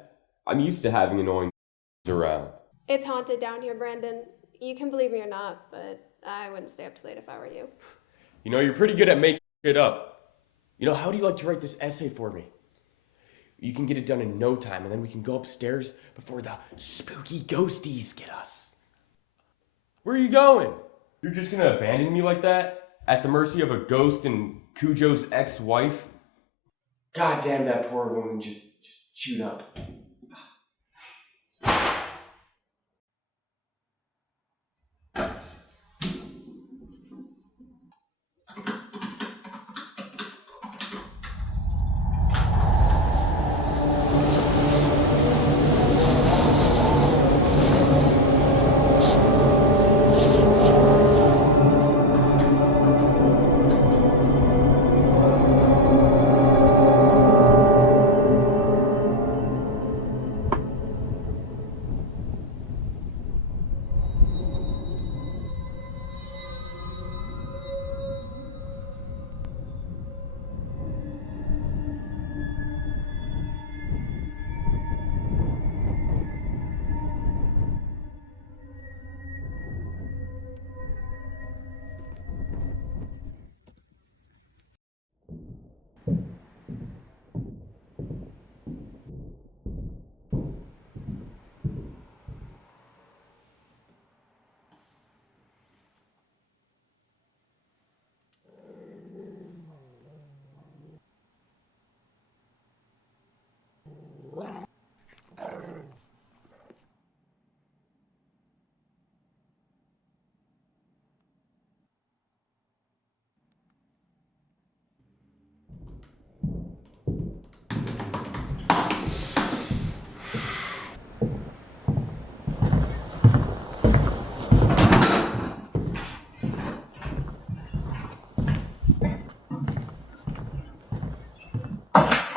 I'm used to having annoying around. It's haunted down here, Brandon. You can believe me or not, but I wouldn't stay up too late if I were you. You know, you're pretty good at making shit up. You know, how do you like to write this essay for me? You can get it done in no time, and then we can go upstairs before the spooky ghosties get us. Where are you going? You're just gonna abandon me like that? At the mercy of a ghost and Cujo's ex-wife? God damn, that poor woman just chewed up.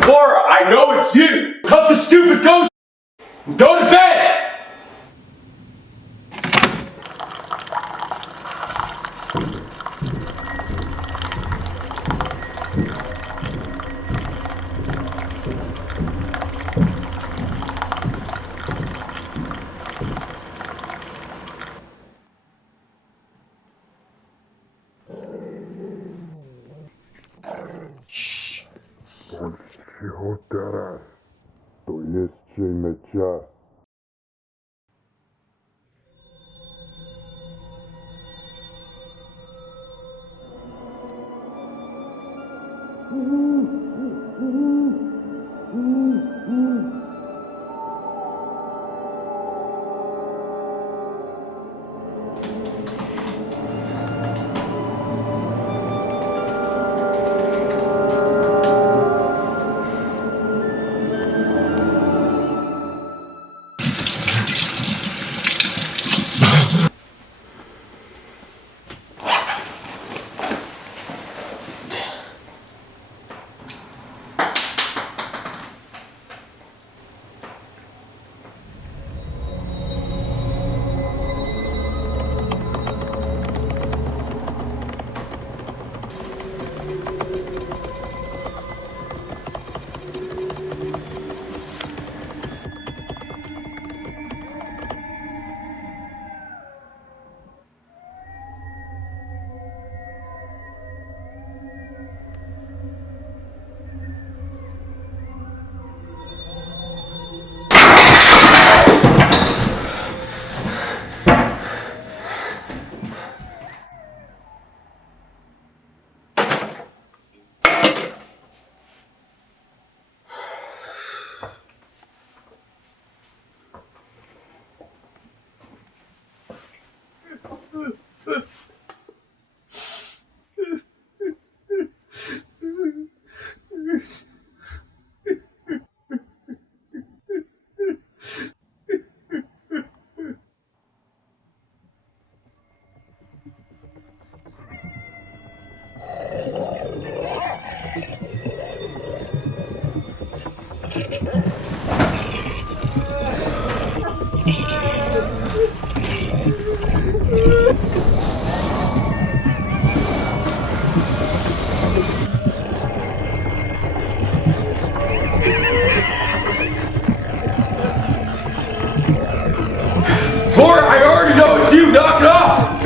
Flora, I know it's you! Cut the stupid ghost! Go to bed! Teraz to jeszcze my czas. Flora, I already know it's you! Knock it off!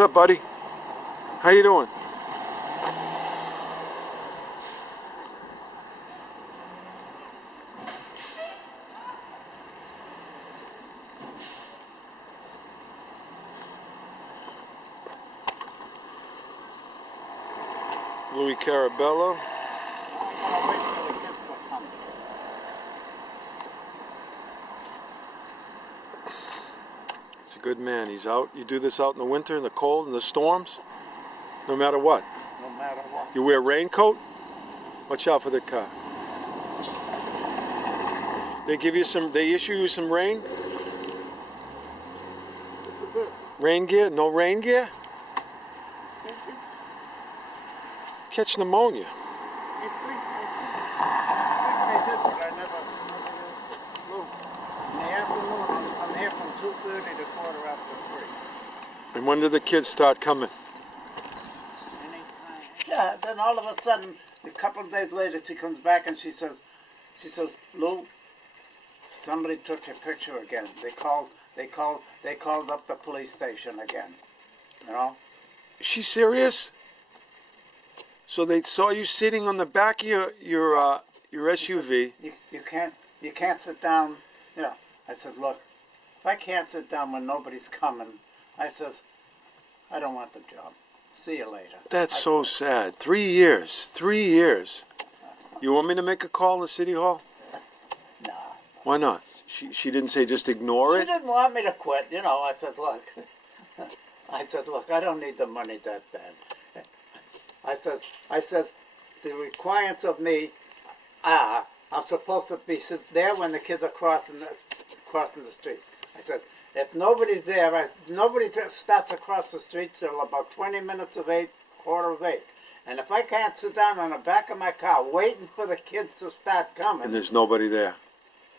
up, buddy? How you doing? Louis Carabello. He's a good man. He's out. You do this out in the winter, in the cold, in the storms, no matter what. No matter what. You wear a raincoat? Watch out for the car. They give you some, they issue you some rain? This is it. Rain gear? No rain gear? Catch pneumonia. I think they did, but I never flew. In the afternoon, I'm here from 2:30 to 3:15. And when do the kids start coming? Yeah, then all of a sudden, a couple of days later, she comes back and she says, Lou, somebody took your picture again. They called up the police station again. You know? Is she serious? So they saw you sitting on the back of your SUV. You can't sit down. You know, I said, look, if I can't sit down when nobody's coming, I said, I don't want the job. See you later. That's so sad. 3 years. 3 years. You want me to make a call to City Hall? No. Why not? She didn't say just ignore She it? didn't want me to quit. You know, I said, look, I don't need the money that bad. I said, the requirements of me are, I'm supposed to be there when the kids are crossing the streets. I said, if nobody's there, nobody starts across the street till about 20 minutes of 8, quarter of 8. And if I can't sit down on the back of my car waiting for the kids to start coming. And there's nobody there.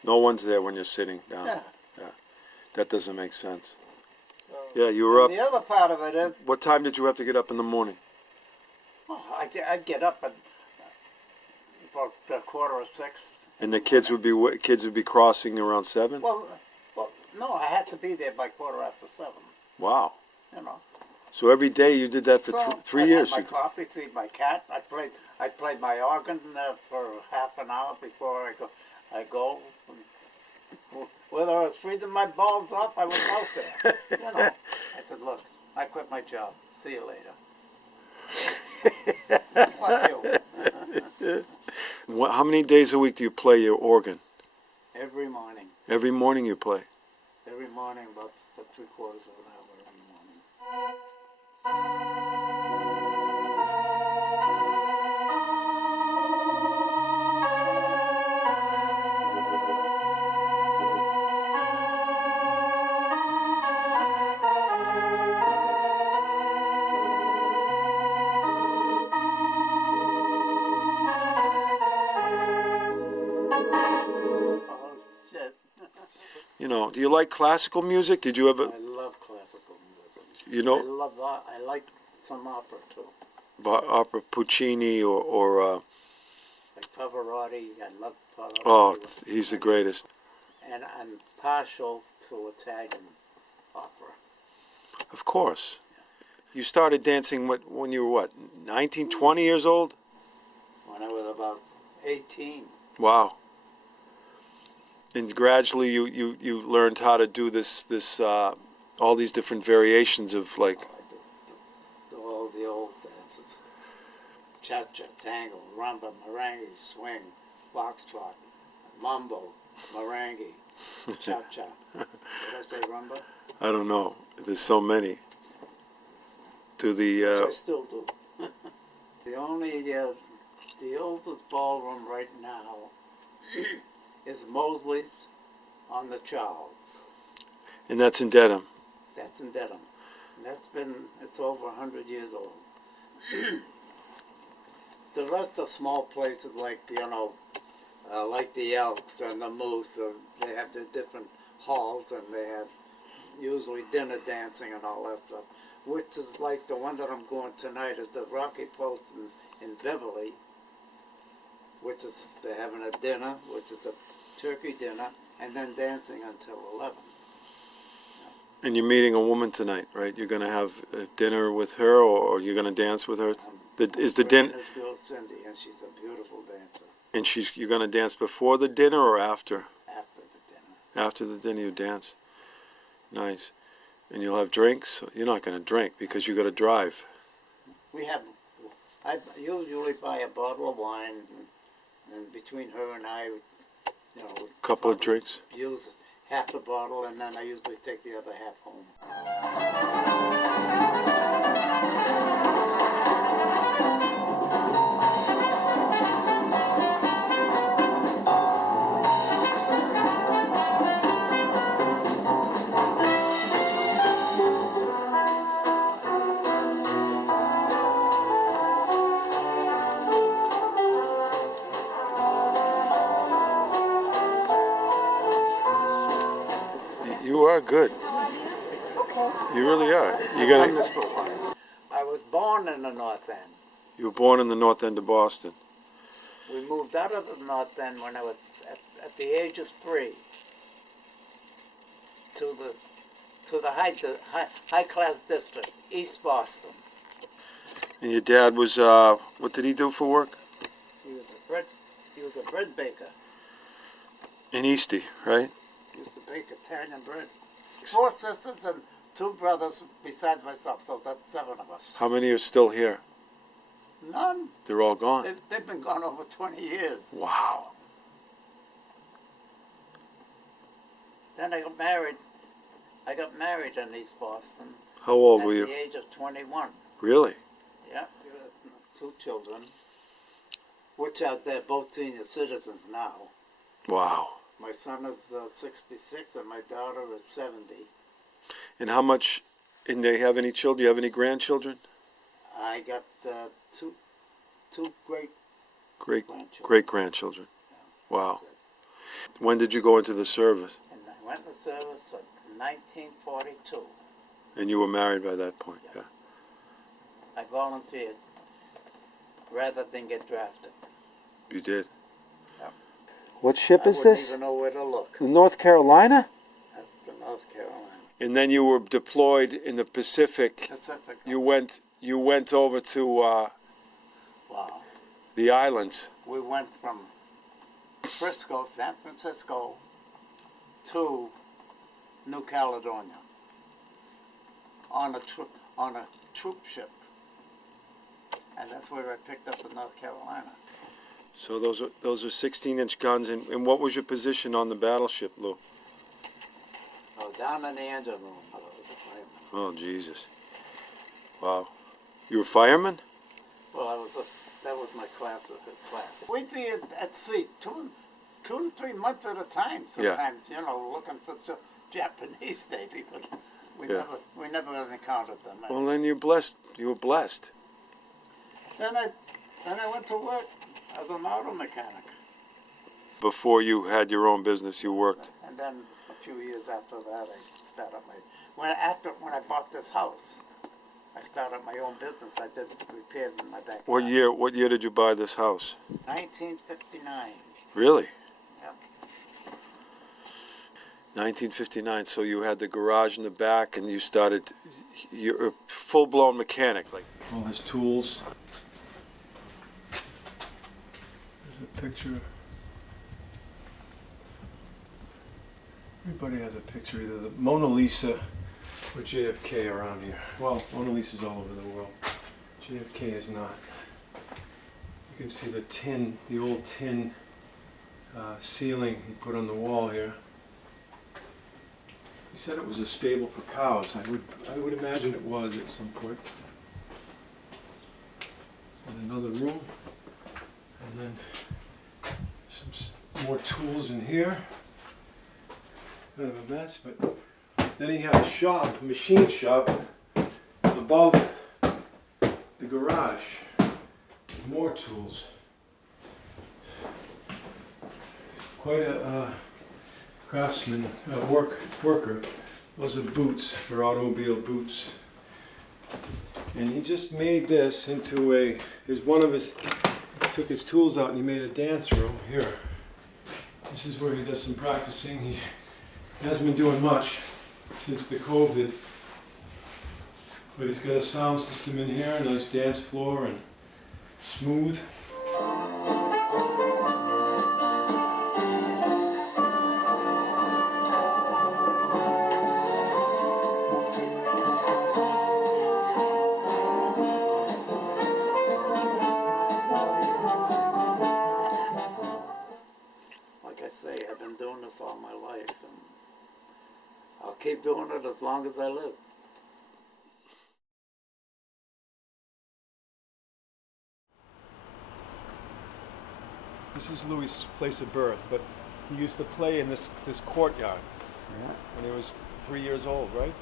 No one's there when you're sitting down. Yeah. That doesn't make sense. Yeah, you were up. The other part of it is, What time did you have to get up in the morning? I'd get up at about 5:45. And the kids would be crossing around 7? Well, no, I had to be there by 7:15. Wow. You know. So every day you did that for So 3 I'd years. have my coffee, feed my cat. I played my organ for half an hour before I go. Whether I was freezing my balls off, I was out there. You know. I said, look, I quit my job. See you later. Fuck you. How many days a week do you play your organ? Every morning. Every morning you play. Every morning, about 3/4 of an hour every morning. Oh, shit. You know, do you like classical music? Did you ever? I love classical music. You know, I like some opera too. opera Puccini or Like Pavarotti, I love Pavarotti. oh, he's the greatest. And I'm partial to Italian opera. Of course. You started dancing when you were 19, 20 years old? When I was about 18. Wow. And gradually you learned how to do all these different variations of like. Do all the old dances. Cha-cha, tango, rumba, merengue, swing, foxtrot, mambo, merengue, cha-cha. Did I say rumba? I don't know. There's so many. To the. Which I still do. The oldest ballroom right now is Mosley's on the Charles. And that's in Dedham. That's in Dedham. And it's over 100 years old. The rest are small places like, like the Elks and the Moose. They have their different halls and they have usually dinner dancing and all that stuff. Which is like the one that I'm going tonight is the Rocky Post in Beverly, which is they're having a dinner, which is a turkey dinner, and then dancing until 11. And you're meeting a woman tonight, right? You're going to have dinner with her, or you're going to dance with her? Is the dinner? This girl Cindy, and she's a beautiful dancer. And you're going to dance before the dinner or after? After the dinner. After the dinner, you dance. Nice. And you'll have drinks? You're not going to drink because you got to drive. I usually buy a bottle of wine, and between her and I, you know, Couple of drinks? use half the bottle, and then I usually take the other half home. You are good. You really are. You're gonna. I was born in the North End. You were born in the North End of Boston. We moved out of the North End when I was at the age of 3 to the high class district, East Boston. And your dad was, what did he do for work? He was a bread baker. In Eastie, right? He used to bake Italian bread. 4 sisters and 2 brothers besides myself, so that's 7 of us. How many are still here? None. They're all gone. They've been gone over 20 years. Wow. Then I got married. I got married in East Boston. How old were you? At the age of 21. Really? Yeah. 2 children, which they're both senior citizens now. Wow. My son is 66 and my daughter is 70. And how much, and they have any children? Do you have any grandchildren? I got two great-grandchildren. Wow. When did you go into the service? And I went to service in 1942. And you were married by that point, yeah. I volunteered rather than get drafted. You did? Yeah. What ship is I this? wouldn't even know where to look. The North Carolina? That's the North Carolina. And then you were deployed in the Pacific. Pacific. You went over to Wow. the islands. We went from Frisco, San Francisco, to New Caledonia on a troop ship, and that's where I picked up the North Carolina. So those are 16-inch guns. And what was your position on the battleship, Lou? I was down in the engine room. I was a fireman. Oh, Jesus. Wow. You were a fireman? Well, that was my class. We'd be at sea 2 to 3 months at a time sometimes, you know, looking for the Japanese Navy, but we never encountered them. Well, then you were blessed. Then I went to work as an auto mechanic. Before you had your own business, you worked. And then a few years after that, I started when I bought this house, I started my own business. I did repairs in my backyard. What year did you buy this house? 1959. Really? Yep. 1959. So you had the garage in the back, and you're a full-blown mechanic. Like all his tools. There's a picture. Everybody has a picture, either the Mona Lisa or JFK around here. Well, Mona Lisa's all over the world. JFK is not. You can see the old tin ceiling he put on the wall here. He said it was a stable for cows. I would imagine it was at some point. And another room. And then some more tools in here. Kind of a mess, but then he had a machine shop above the garage. More tools. Quite a craftsman, worker. Those are boots, for automobile boots. And he just made this into he took his tools out and he made a dance room here. This is where he does some practicing. He hasn't been doing much. since the COVID. But he's got a sound system in here, a nice dance floor, and smooth. Like I say, I've been doing this all my life, and I'll keep doing it as long as I live. This is Louis' place of birth, but he used to play in this courtyard when he was 3 years old, right?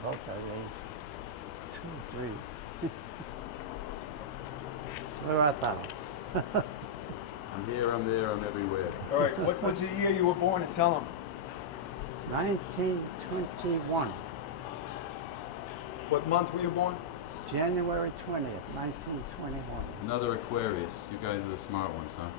About that age. 2, 3. Where art thou? I'm here, I'm there, I'm everywhere. All right, what was the year you were born, and tell him. 1921. What month were you born? January 20th, 1921. Another Aquarius. You guys are the smart ones, huh?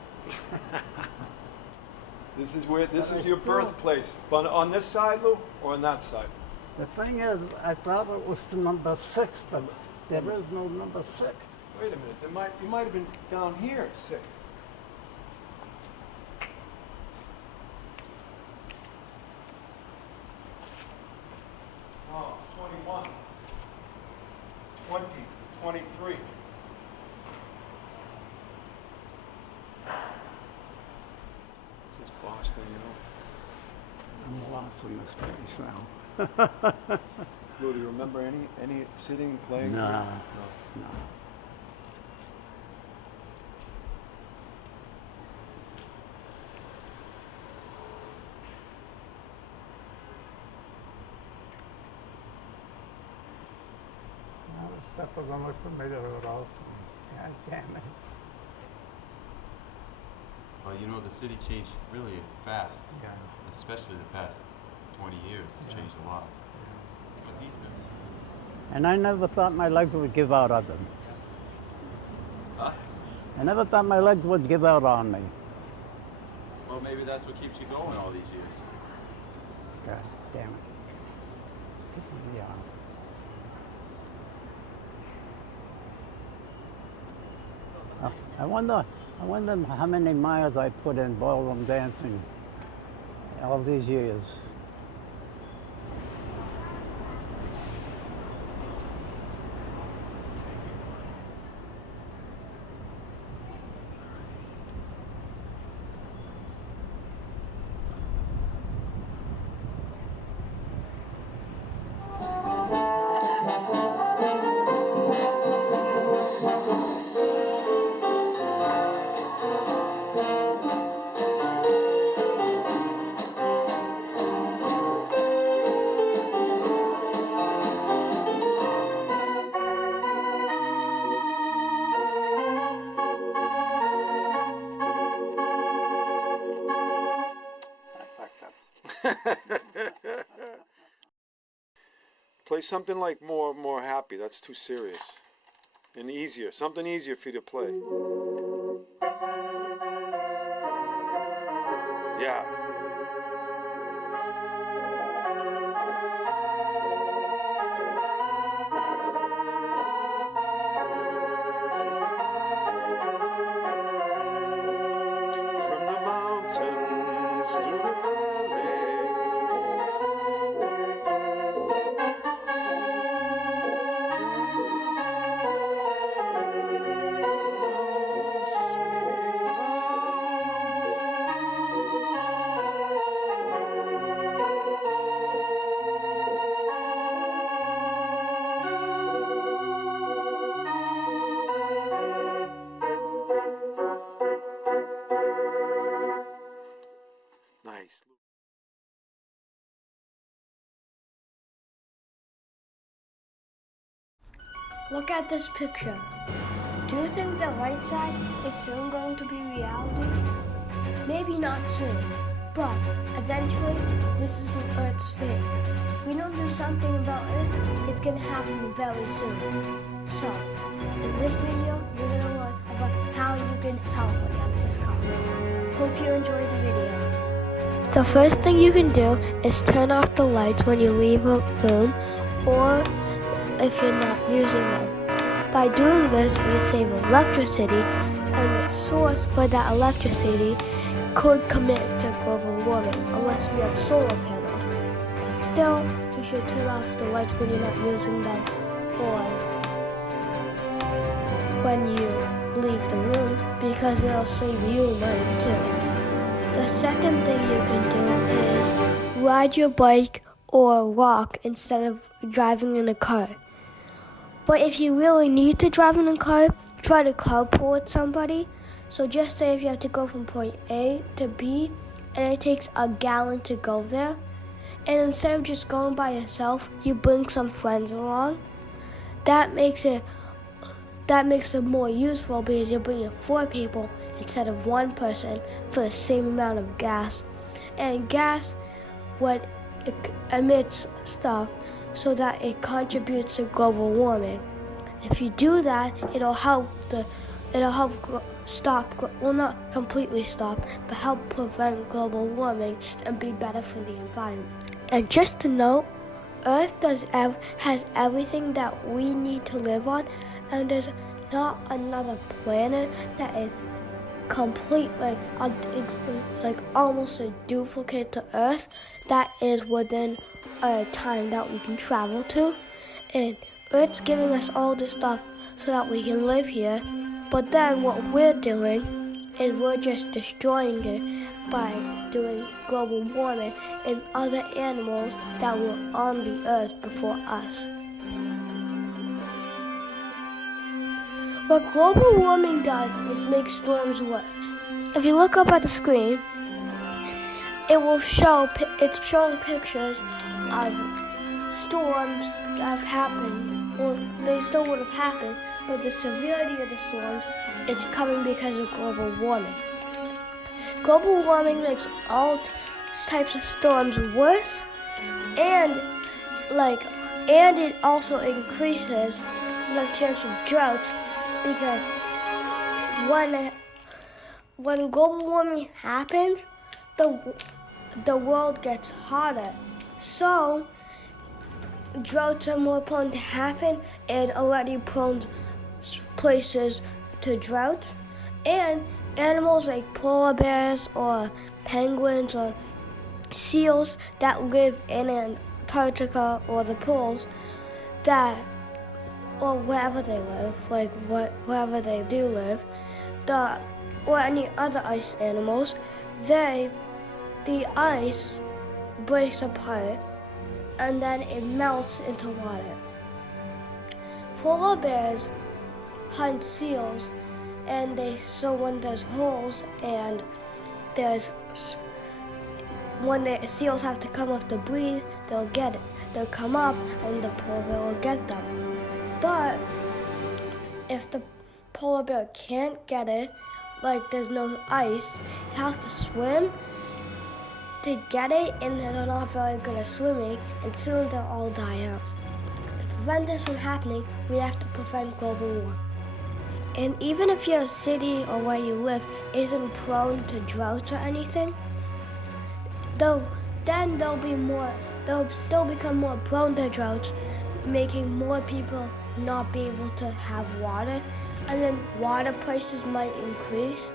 This is your birthplace. But on this side, Lou, or on that side? The thing is, I thought it was the number 6, but there is no number 6. Wait a minute, you might have been down here at 6. Oh, 21, 20, 23. This is Boston, you know. I'm lost in this place now. Lou, do you remember any sitting, playing? No. The stuff was only familiar with also. God damn it. Well, you know, the city changed really fast. Yeah. Especially the past 20 years. It's changed a lot. But these men. And I never thought my legs would give out on them. Huh? I never thought my legs would give out on me. Well, maybe that's what keeps you going all these years. God damn it. This is beyond. I wonder how many miles I put in ballroom dancing all these years. Play something like more happy. That's too serious. And easier. Something easier for you to play. Yeah. From the mountains to the valley. Nice. Look at this picture. Do you think the right side is soon going to be reality? Maybe not soon, but eventually this is the Earth's fate. If we don't do something about it, it's gonna happen very soon. So, in this video, you're gonna learn about how you can help against this cause. Hope you enjoy the video. The first thing you can do is turn off the lights when you leave a room or if you're not using them. By doing this, you save electricity, and the source for that electricity could commit to global warming unless you have solar panels. Still, you should turn off the lights when you're not using them or when you leave the room because it'll save you money too. The second thing you can do is ride your bike or walk instead of driving in a car. But if you really need to drive in a car, try to carpool with somebody. So just say if you have to go from point A to B and it takes a gallon to go there, and instead of just going by yourself, you bring some friends along. That makes it more useful because you're bringing 4 people instead of 1 person for the same amount of gas. And gas, what it emits stuff so that it contributes to global warming. If you do that, it'll help stop, well, not completely stop, but help prevent global warming and be better for the environment. And just to note, Earth has everything that we need to live on, and there's not another planet that is completely, like almost a duplicate to Earth that is within a time that we can travel to. And Earth's giving us all this stuff so that we can live here, but then what we're doing is we're just destroying it by doing global warming and other animals that were on the Earth before us. What global warming does is make storms worse. If you look up at the screen, it's showing pictures of storms that have happened. Well, they still would have happened, but the severity of the storms is coming because of global warming. Global warming makes all types of storms worse, and it also increases the chance of droughts because when global warming happens, the world gets hotter. So droughts are more prone to happen and already prone places to droughts. And animals like polar bears or penguins or seals that live in Antarctica or the poles or wherever they live, wherever they do live, or any other ice animals, the ice breaks apart and then it melts into water. Polar bears hunt seals, and when there's holes and when the seals have to come up to breathe, they'll get it. They'll come up and the polar bear will get them. But if the polar bear can't get it, like there's no ice, it has to swim to get it, and they're not very good at swimming, and soon they'll all die out. To prevent this from happening, we have to prevent global warming. And even if your city or where you live isn't prone to droughts or anything, they'll still become more prone to droughts, making more people not be able to have water, and then water prices might increase,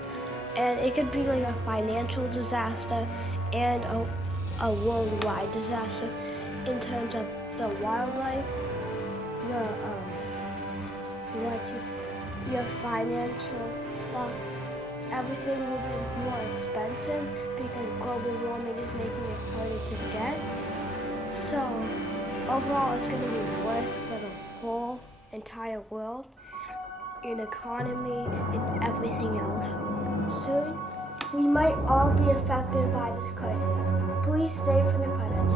and it could be like a financial disaster and a worldwide disaster in terms of the wildlife, your financial stuff. Everything will be more expensive because global warming is making it harder to get. So overall, it's going to be worse for the whole entire world, in economy, and everything else. Soon, we might all be affected by this crisis. Please stay for the credits.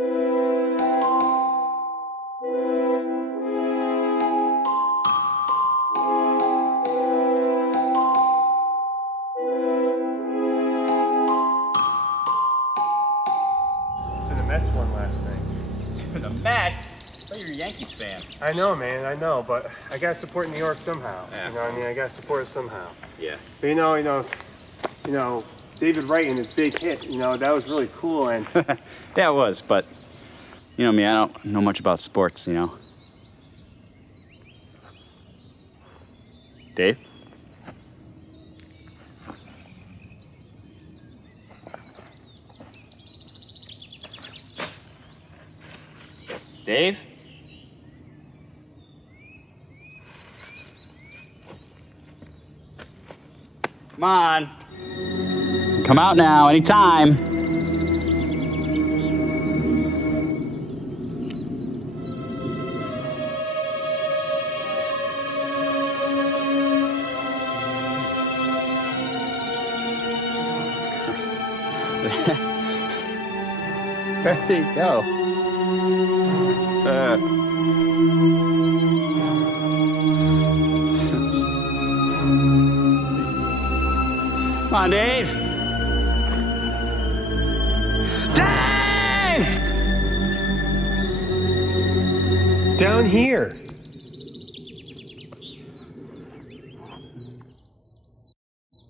To the Mets won last night. To the Mets? I thought you were a Yankees fan. I know, man, I know, but I gotta support New York somehow. Yeah. You know what I mean? I gotta support it somehow. Yeah. But you know, David Wright and his big hit, that was really cool. And Yeah, it was, but you know me, I don't know much about sports, Dave? Dave? Come on. Come out now, anytime. There you go. Come on, Dave. Dave! down here.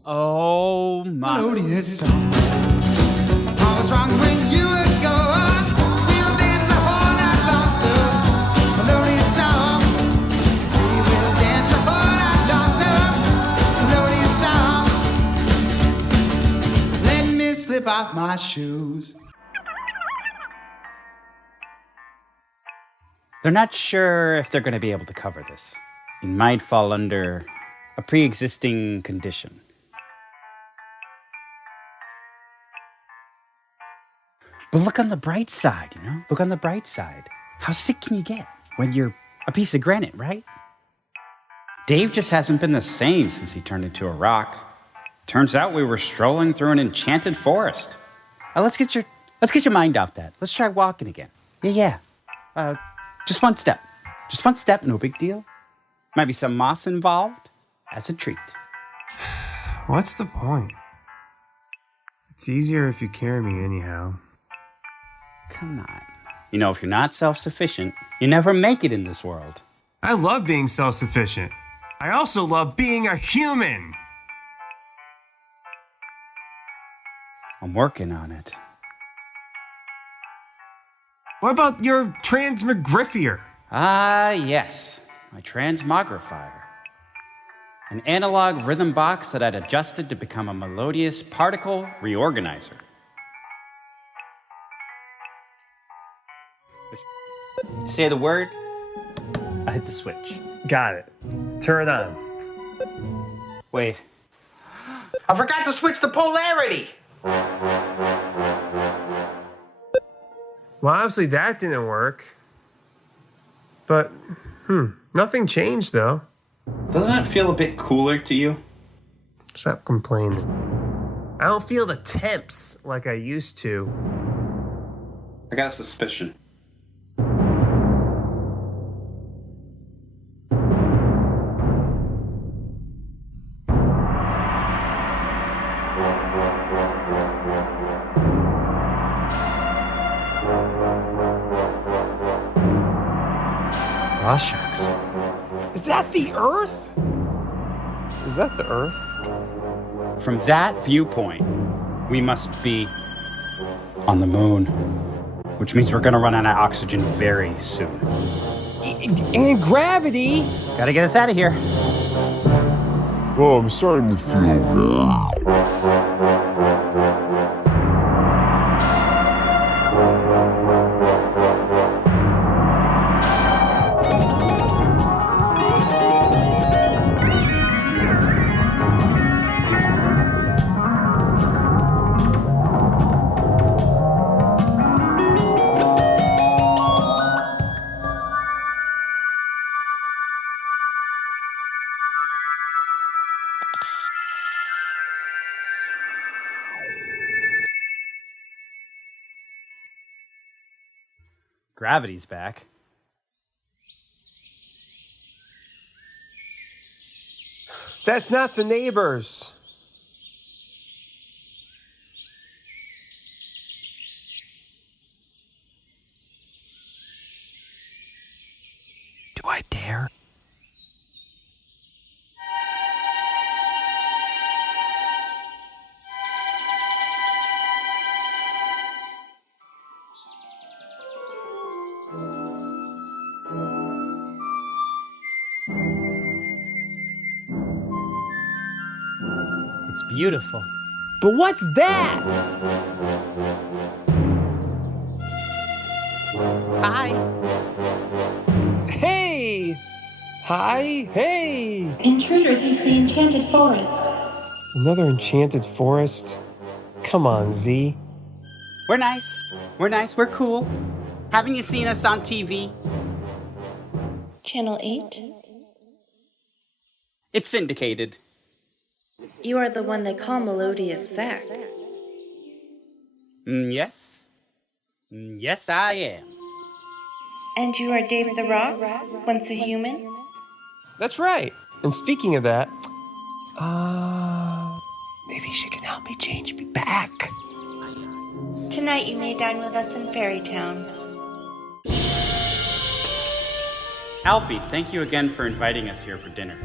Oh my. Melodious song. All was wrong when you would go up. We will dance the whole night long to melodious song. We will dance the whole night long to melodious song. Let me slip off my shoes. They're not sure if they're going to be able to cover this. It might fall under a pre-existing condition. But look on the bright side, Look on the bright side. How sick can you get when you're a piece of granite, right? Dave just hasn't been the same since he turned into a rock. Turns out we were strolling through an enchanted forest. Let's get your mind off that. Let's try walking again. Yeah. Just one step. Just one step, no big deal. Might be some moss involved. As a treat. What's the point? It's easier if you carry me anyhow. Come on. If you're not self-sufficient, you never make it in this world. I love being self-sufficient. I also love being a human. I'm working on it. What about your transmogrifier? Ah, yes. My transmogrifier. An analog rhythm box that I'd adjusted to become a melodious particle reorganizer. Say the word, I hit the switch. Got it. Turn it on. Wait. I forgot to switch the polarity. Well, obviously that didn't work. But, nothing changed though. Doesn't it feel a bit cooler to you? Stop complaining. I don't feel the temps like I used to. I got a suspicion. Oh, shucks. Is that the Earth? Is that the Earth? From that viewpoint, we must be on the moon, which means we're gonna run out of oxygen very soon. And gravity! Gotta get us out of here. Oh, I'm starting to feel Gravity's back. That's not the neighbors. Do I dare? It's beautiful. But what's that? Hi. Hey! Hi, hey! Intruders into the enchanted forest. Another enchanted forest? Come on, Z. We're nice. We're nice. We're cool. Haven't you seen us on TV? Channel 8. It's syndicated. You are the one they call Melodious Zack. Yes. Yes, I am. And you are Dave the Rock, once a human? That's right. And speaking of that, maybe she can help me change me back. Tonight you may dine with us in Fairytown. Alfie, thank you again for inviting us here for dinner.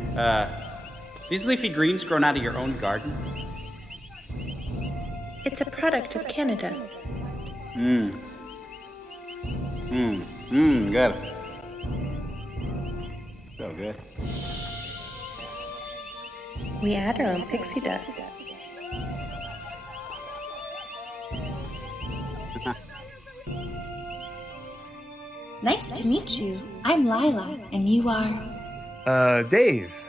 These leafy greens grown out of your own garden? It's a product of Canada. Good. So good. We add our own pixie dust. Nice to meet you. I'm Lila, and you are? Dave.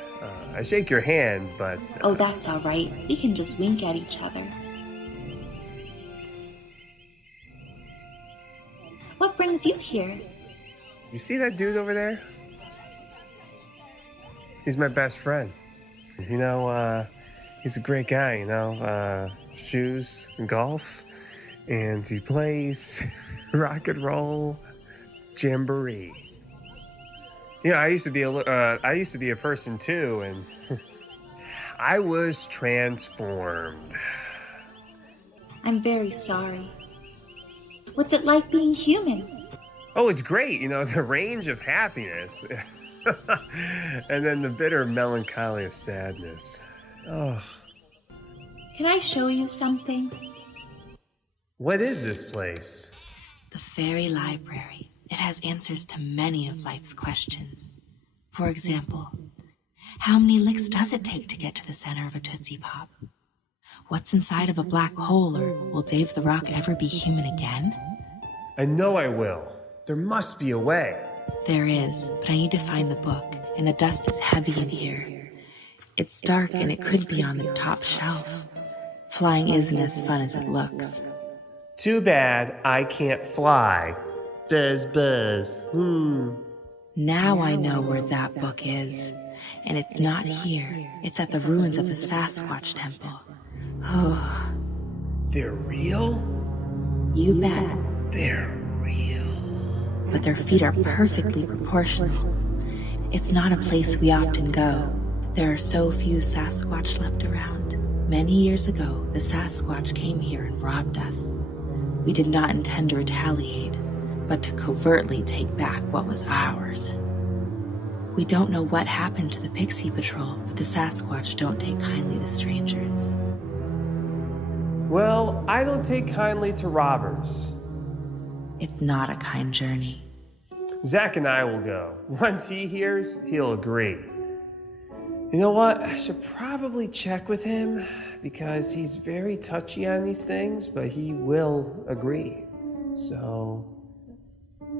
I shake your hand, but... Oh, that's all right. We can just wink at each other. What brings you here? You see that dude over there? He's my best friend. You know, he's a great guy, you know? Shoes, golf, and he plays rock and roll, jamboree. You know, I used to be a person too, and I was transformed. I'm very sorry. What's it like being human? Oh, it's great, you know, the range of happiness. And then the bitter melancholy of sadness. Oh. Can I show you something? What is this place? The Fairy Library. It has answers to many of life's questions. For example, how many licks does it take to get to the center of a Tootsie Pop? What's inside of a black hole, or will Dave the Rock ever be human again? I know I will. There must be a way. There is, but I need to find the book, and the dust is heavy in here. It's dark and it could be on the top shelf. Flying isn't as fun as it looks. Too bad I can't fly. Buzz, buzz. Now I know where that book is. And it's not here. It's at the ruins of the Sasquatch Temple. Oh. They're real? You bet. They're real. But their feet are perfectly proportional. It's not a place we often go. There are so few Sasquatch left around. Many years ago, the Sasquatch came here and robbed us. We did not intend to retaliate, but to covertly take back what was ours. We don't know what happened to the Pixie Patrol, but the Sasquatch don't take kindly to strangers. Well, I don't take kindly to robbers. It's not a kind journey. Zach and I will go. Once he hears, he'll agree. You know what? I should probably check with him because he's very touchy on these things, but he will agree. So,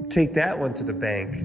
take that one to the bank.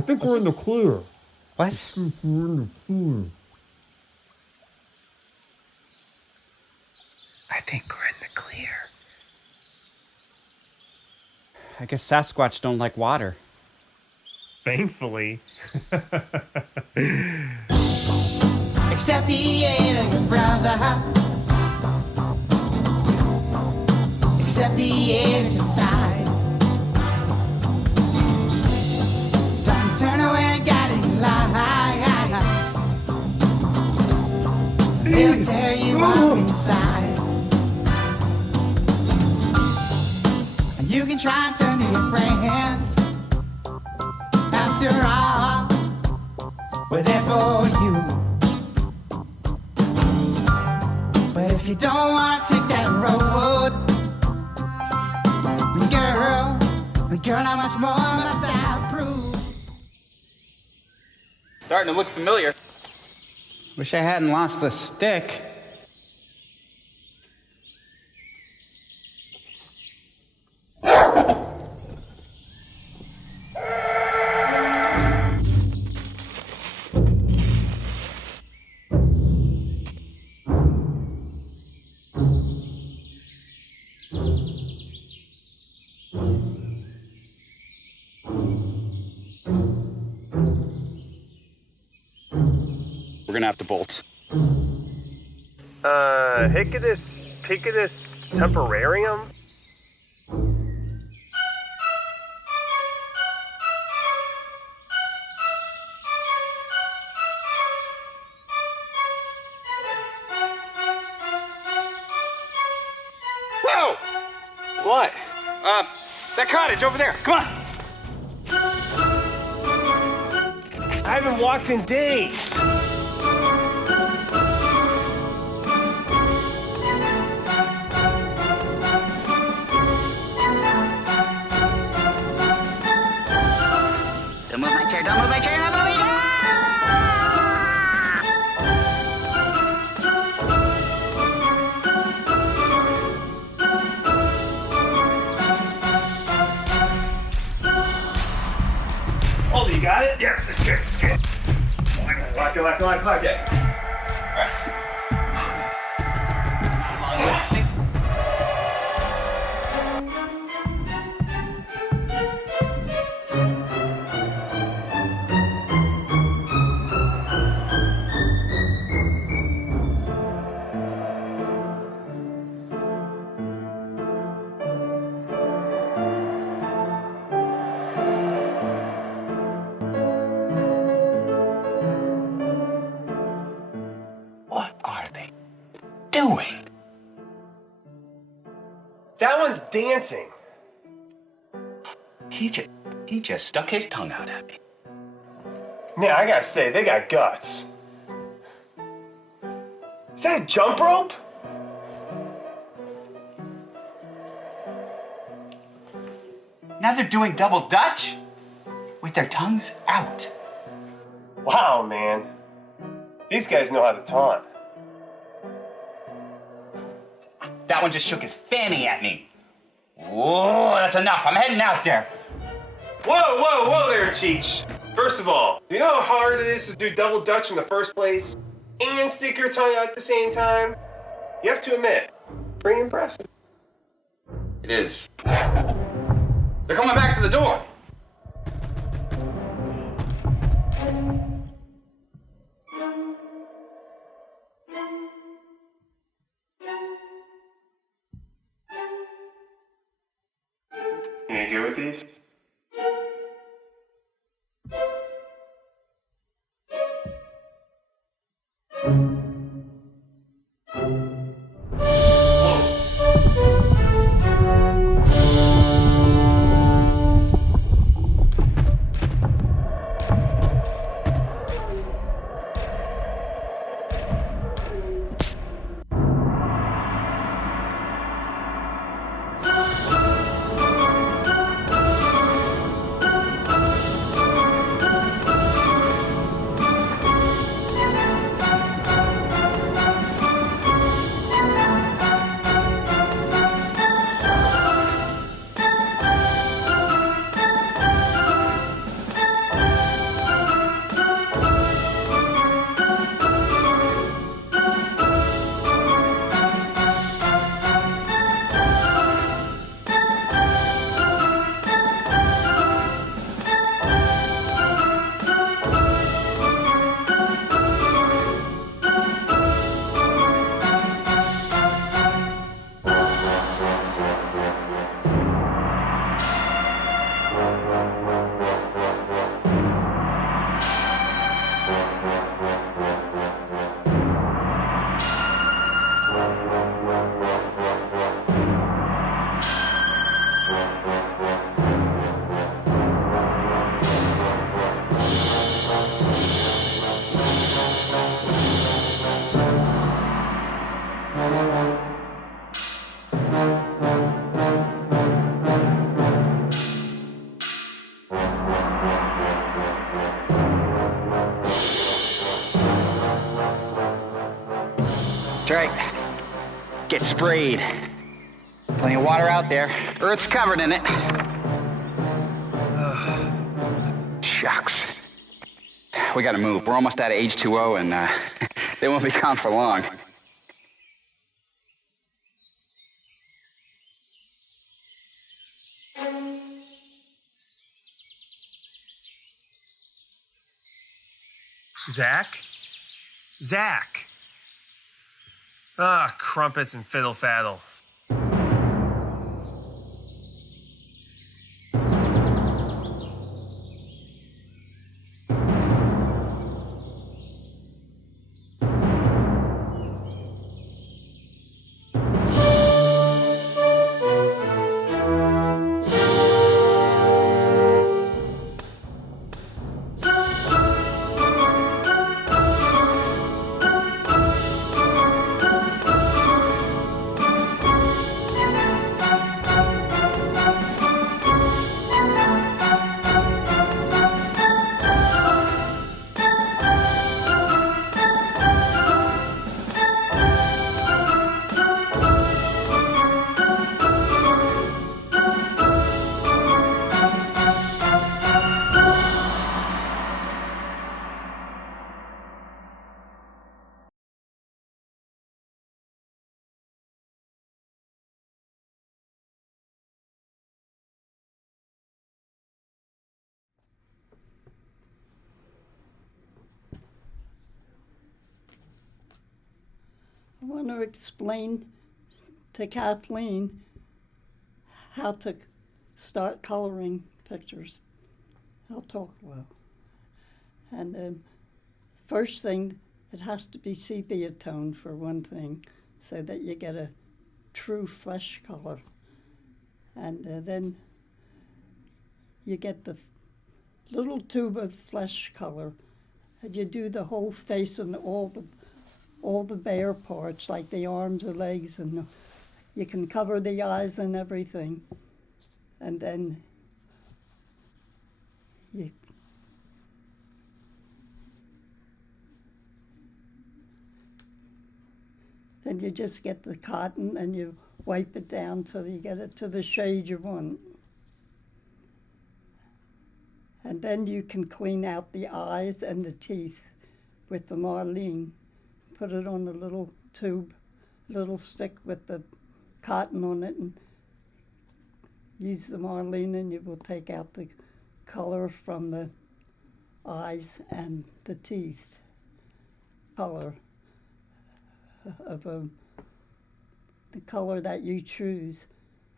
I think we're in the clear. What? We're in the clear. I think we're in the clear. I guess Sasquatch don't like water. Thankfully. Except the aid of your brother. Except the aid at your side. Don't turn away, got it light. They'll tear you up inside. And you can try and turn to your friends. After all, we're there for you. But if you don't want to take that road, girl, how much more must I prove? Starting to look familiar. Wish I hadn't lost the stick. We're gonna have to bolt. Picadus temporarium? Whoa! What? That cottage over there. Come on. I haven't walked in days. Don't move my chair, don't move my chair, don't move my chair! Oh, you got it? Yeah, it's good, it's good. Lock it. What are they doing? That one's dancing. He just stuck his tongue out at me. Man, I gotta say, they got guts. Is that a jump rope? Now they're doing double dutch with their tongues out. Wow, man. These guys know how to taunt. That one just shook his fanny at me. Whoa, that's enough. I'm heading out there. Whoa there, Cheech. First of all, do you know how hard it is to do double dutch in the first place? And stick your tongue out at the same time? You have to admit, pretty impressive. It is. They're coming back to the door. You good with these? That's right. Get sprayed. Plenty of water out there. Earth's covered in it. Shucks. We gotta move. We're almost out of H2O and they won't be gone for long. Zach? Zach! Ah, crumpets and fiddle faddle. I want to explain to Kathleen how to start coloring pictures. I'll talk well. And first thing, it has to be sepia tone for one thing, so that you get a true flesh color. And then you get the little tube of flesh color, and you do the whole face and all the bare parts, like the arms, the legs, and you can cover the eyes and everything. And then you just get the cotton and you wipe it down till you get it to the shade you want. And then you can clean out the eyes and the teeth with the marline. Put it on a little tube, little stick with the cotton on it, and use the marline, and you will take out the color from the eyes and the teeth. Color of the color that you choose.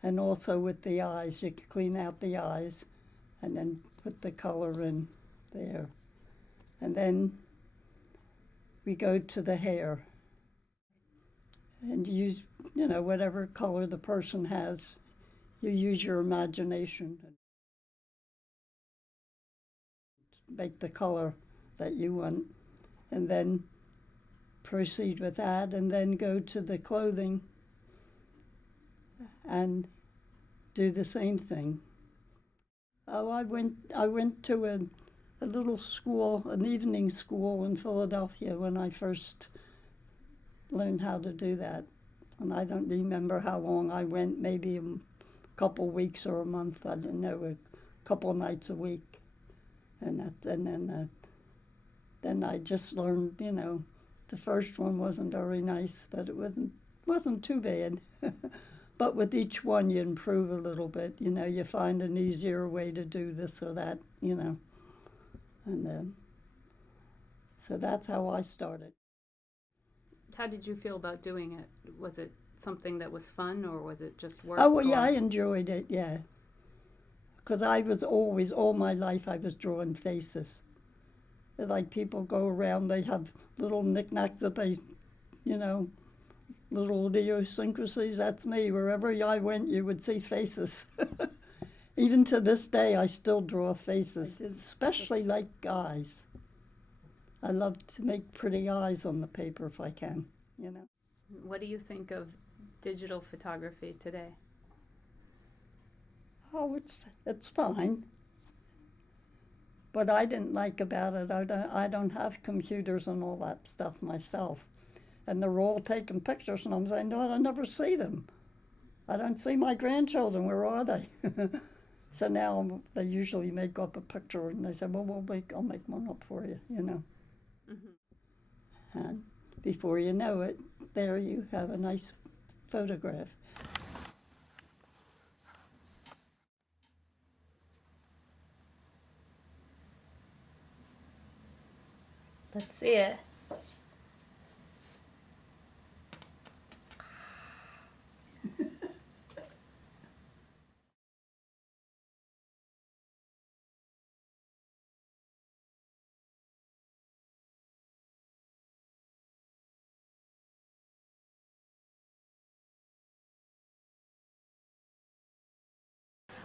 And also with the eyes, you can clean out the eyes and then put the color in there. And then we go to the hair and use, whatever color the person has. You use your imagination. Make the color that you want, and then proceed with that, and then go to the clothing and do the same thing. Oh, I went to a little school, an evening school in Philadelphia when I first learned how to do that. And I don't remember how long I went, maybe a couple weeks or a month, I don't know, a couple nights a week. And then I just learned, the first one wasn't very nice, but it wasn't too bad. But with each one, you improve a little bit. You find an easier way to do this or that, And so that's how I started. How did you feel about doing it? Was it something that was fun, or was it just work? Oh, well, yeah, I enjoyed it, yeah. Because I was always, all my life, I was drawing faces. Like people go around, they have little knickknacks that they, little idiosyncrasies. That's me. Wherever I went, you would see faces. Even to this day, I still draw faces, especially like eyes. I love to make pretty eyes on the paper if I can, What do you think of digital photography today? Oh, it's fine. What I didn't like about it, I don't have computers and all that stuff myself. and they're all taking pictures, and I'm saying, no, I never see them. I don't see my grandchildren. Where are they? So now they usually make up a picture, and they say, well, I'll make one up for you, you know. Mm-hmm. And before you know it, there you have a nice photograph. Let's see it.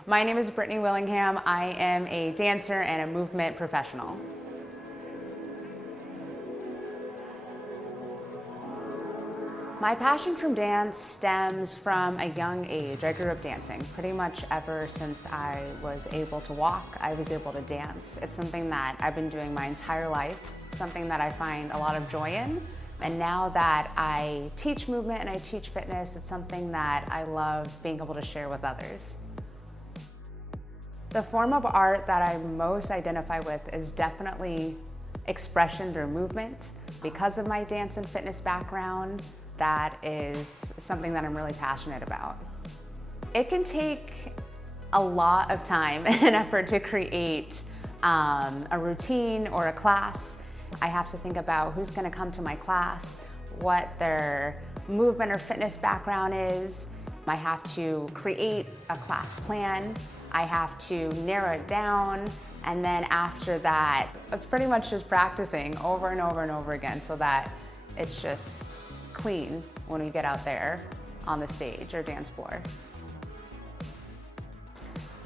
My name is Brittany Willingham. I am a dancer and a movement professional. My passion from dance stems from a young age. I grew up dancing pretty much ever since I was able to walk. I was able to dance. It's something that I've been doing my entire life, something that I find a lot of joy in. And now that I teach movement and I teach fitness, it's something that I love being able to share with others. The form of art that I most identify with is definitely expression through movement. Because of my dance and fitness background, that is something that I'm really passionate about. It can take a lot of time and effort to create a routine or a class. I have to think about who's going to come to my class, what their movement or fitness background is. I have to create a class plan. I have to narrow it down, and then after that, it's pretty much just practicing over and over and over again so that it's just clean when we get out there on the stage or dance floor.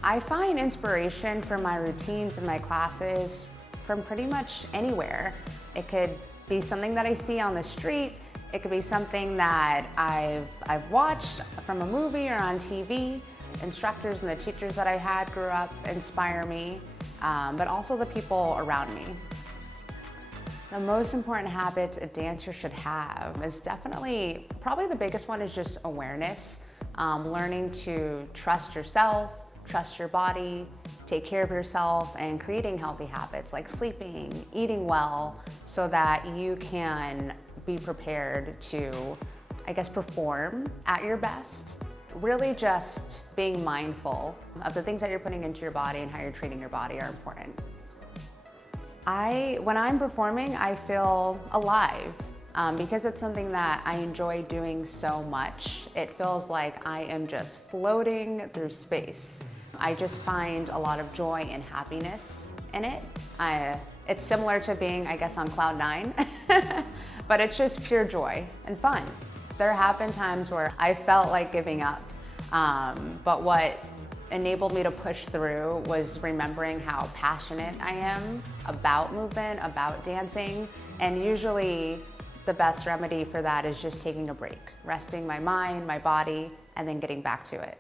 I find inspiration for my routines and my classes from pretty much anywhere. It could be something that I see on the street. It could be something that I've watched from a movie or on TV. Instructors and the teachers that I had grew up inspire me, but also the people around me. The most important habits a dancer should have is definitely, probably the biggest one is just awareness. Learning to trust yourself, trust your body, take care of yourself, and creating healthy habits like sleeping, eating well, so that you can be prepared to, I guess, perform at your best. Really just being mindful of the things that you're putting into your body and how you're treating your body are important. When I'm performing, I feel alive because it's something that I enjoy doing so much. It feels like I am just floating through space. I just find a lot of joy and happiness in it. It's similar to being, I guess, on cloud 9, but it's just pure joy and fun. There have been times where I felt like giving up, but what enabled me to push through was remembering how passionate I am about movement, about dancing, and usually the best remedy for that is just taking a break, resting my mind, my body, and then getting back to it.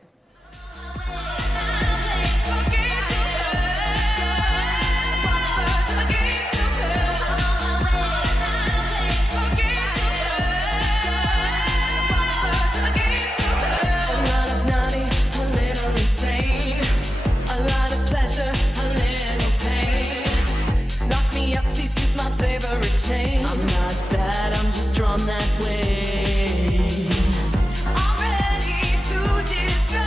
I'm not bad, I'm just drawn that way. I'm ready to decide.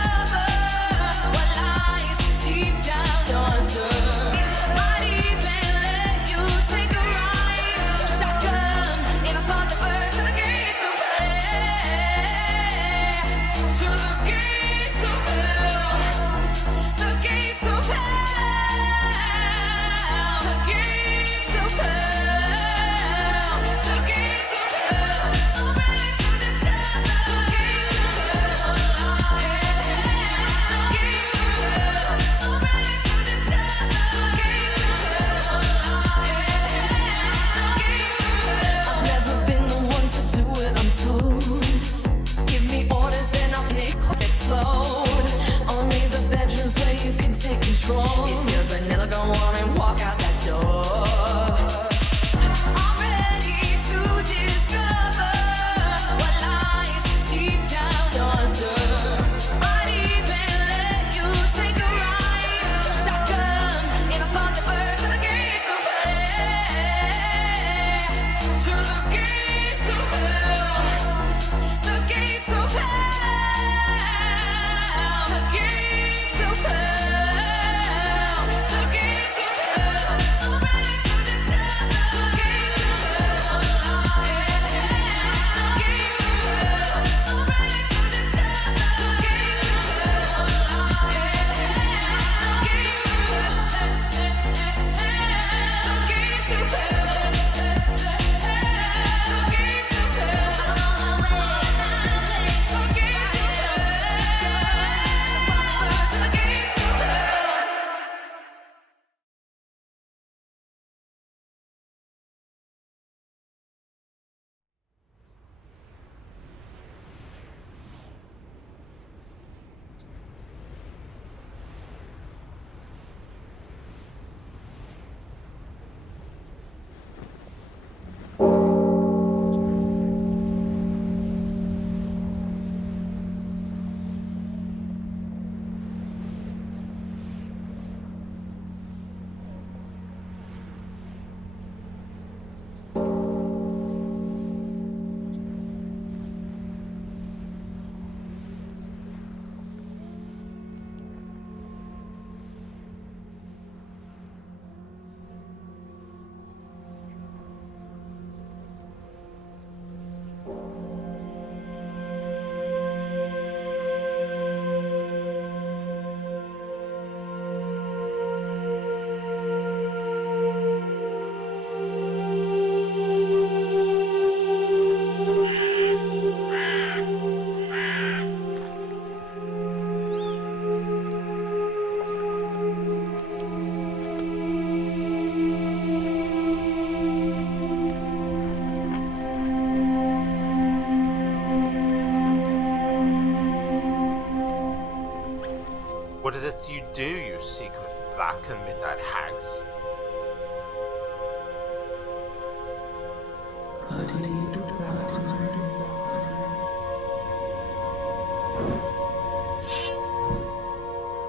is it you do, you secret black and midnight hags?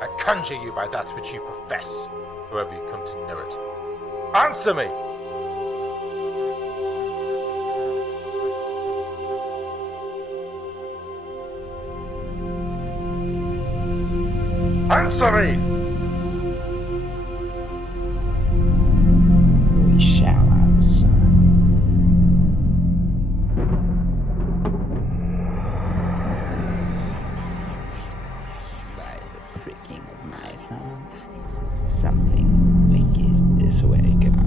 I conjure you by that which you profess, whoever you come to know it. Answer me! Answer me! We shall answer. By the pricking of my thumb, something wicked is welcome.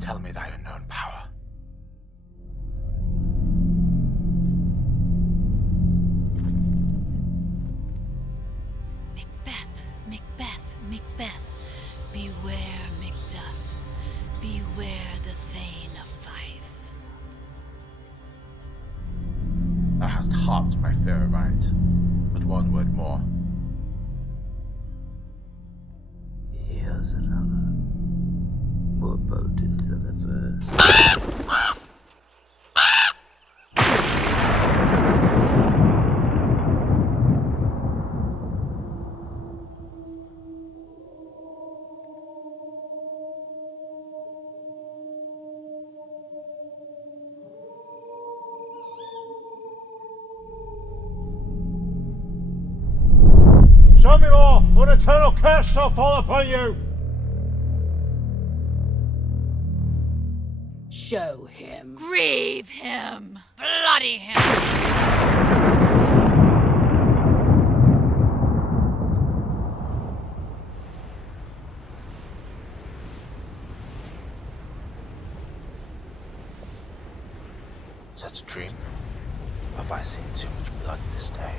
Tell me thy unknown power. Macbeth, beware Macduff, beware the Thane of Fife. Thou hast harped my fear aright, but one word more. Here's another, more potent than the first. Show me more, or an eternal curse shall fall upon you! Show him. Grieve him. Bloody him. Is that a dream? Or have I seen too much blood this day?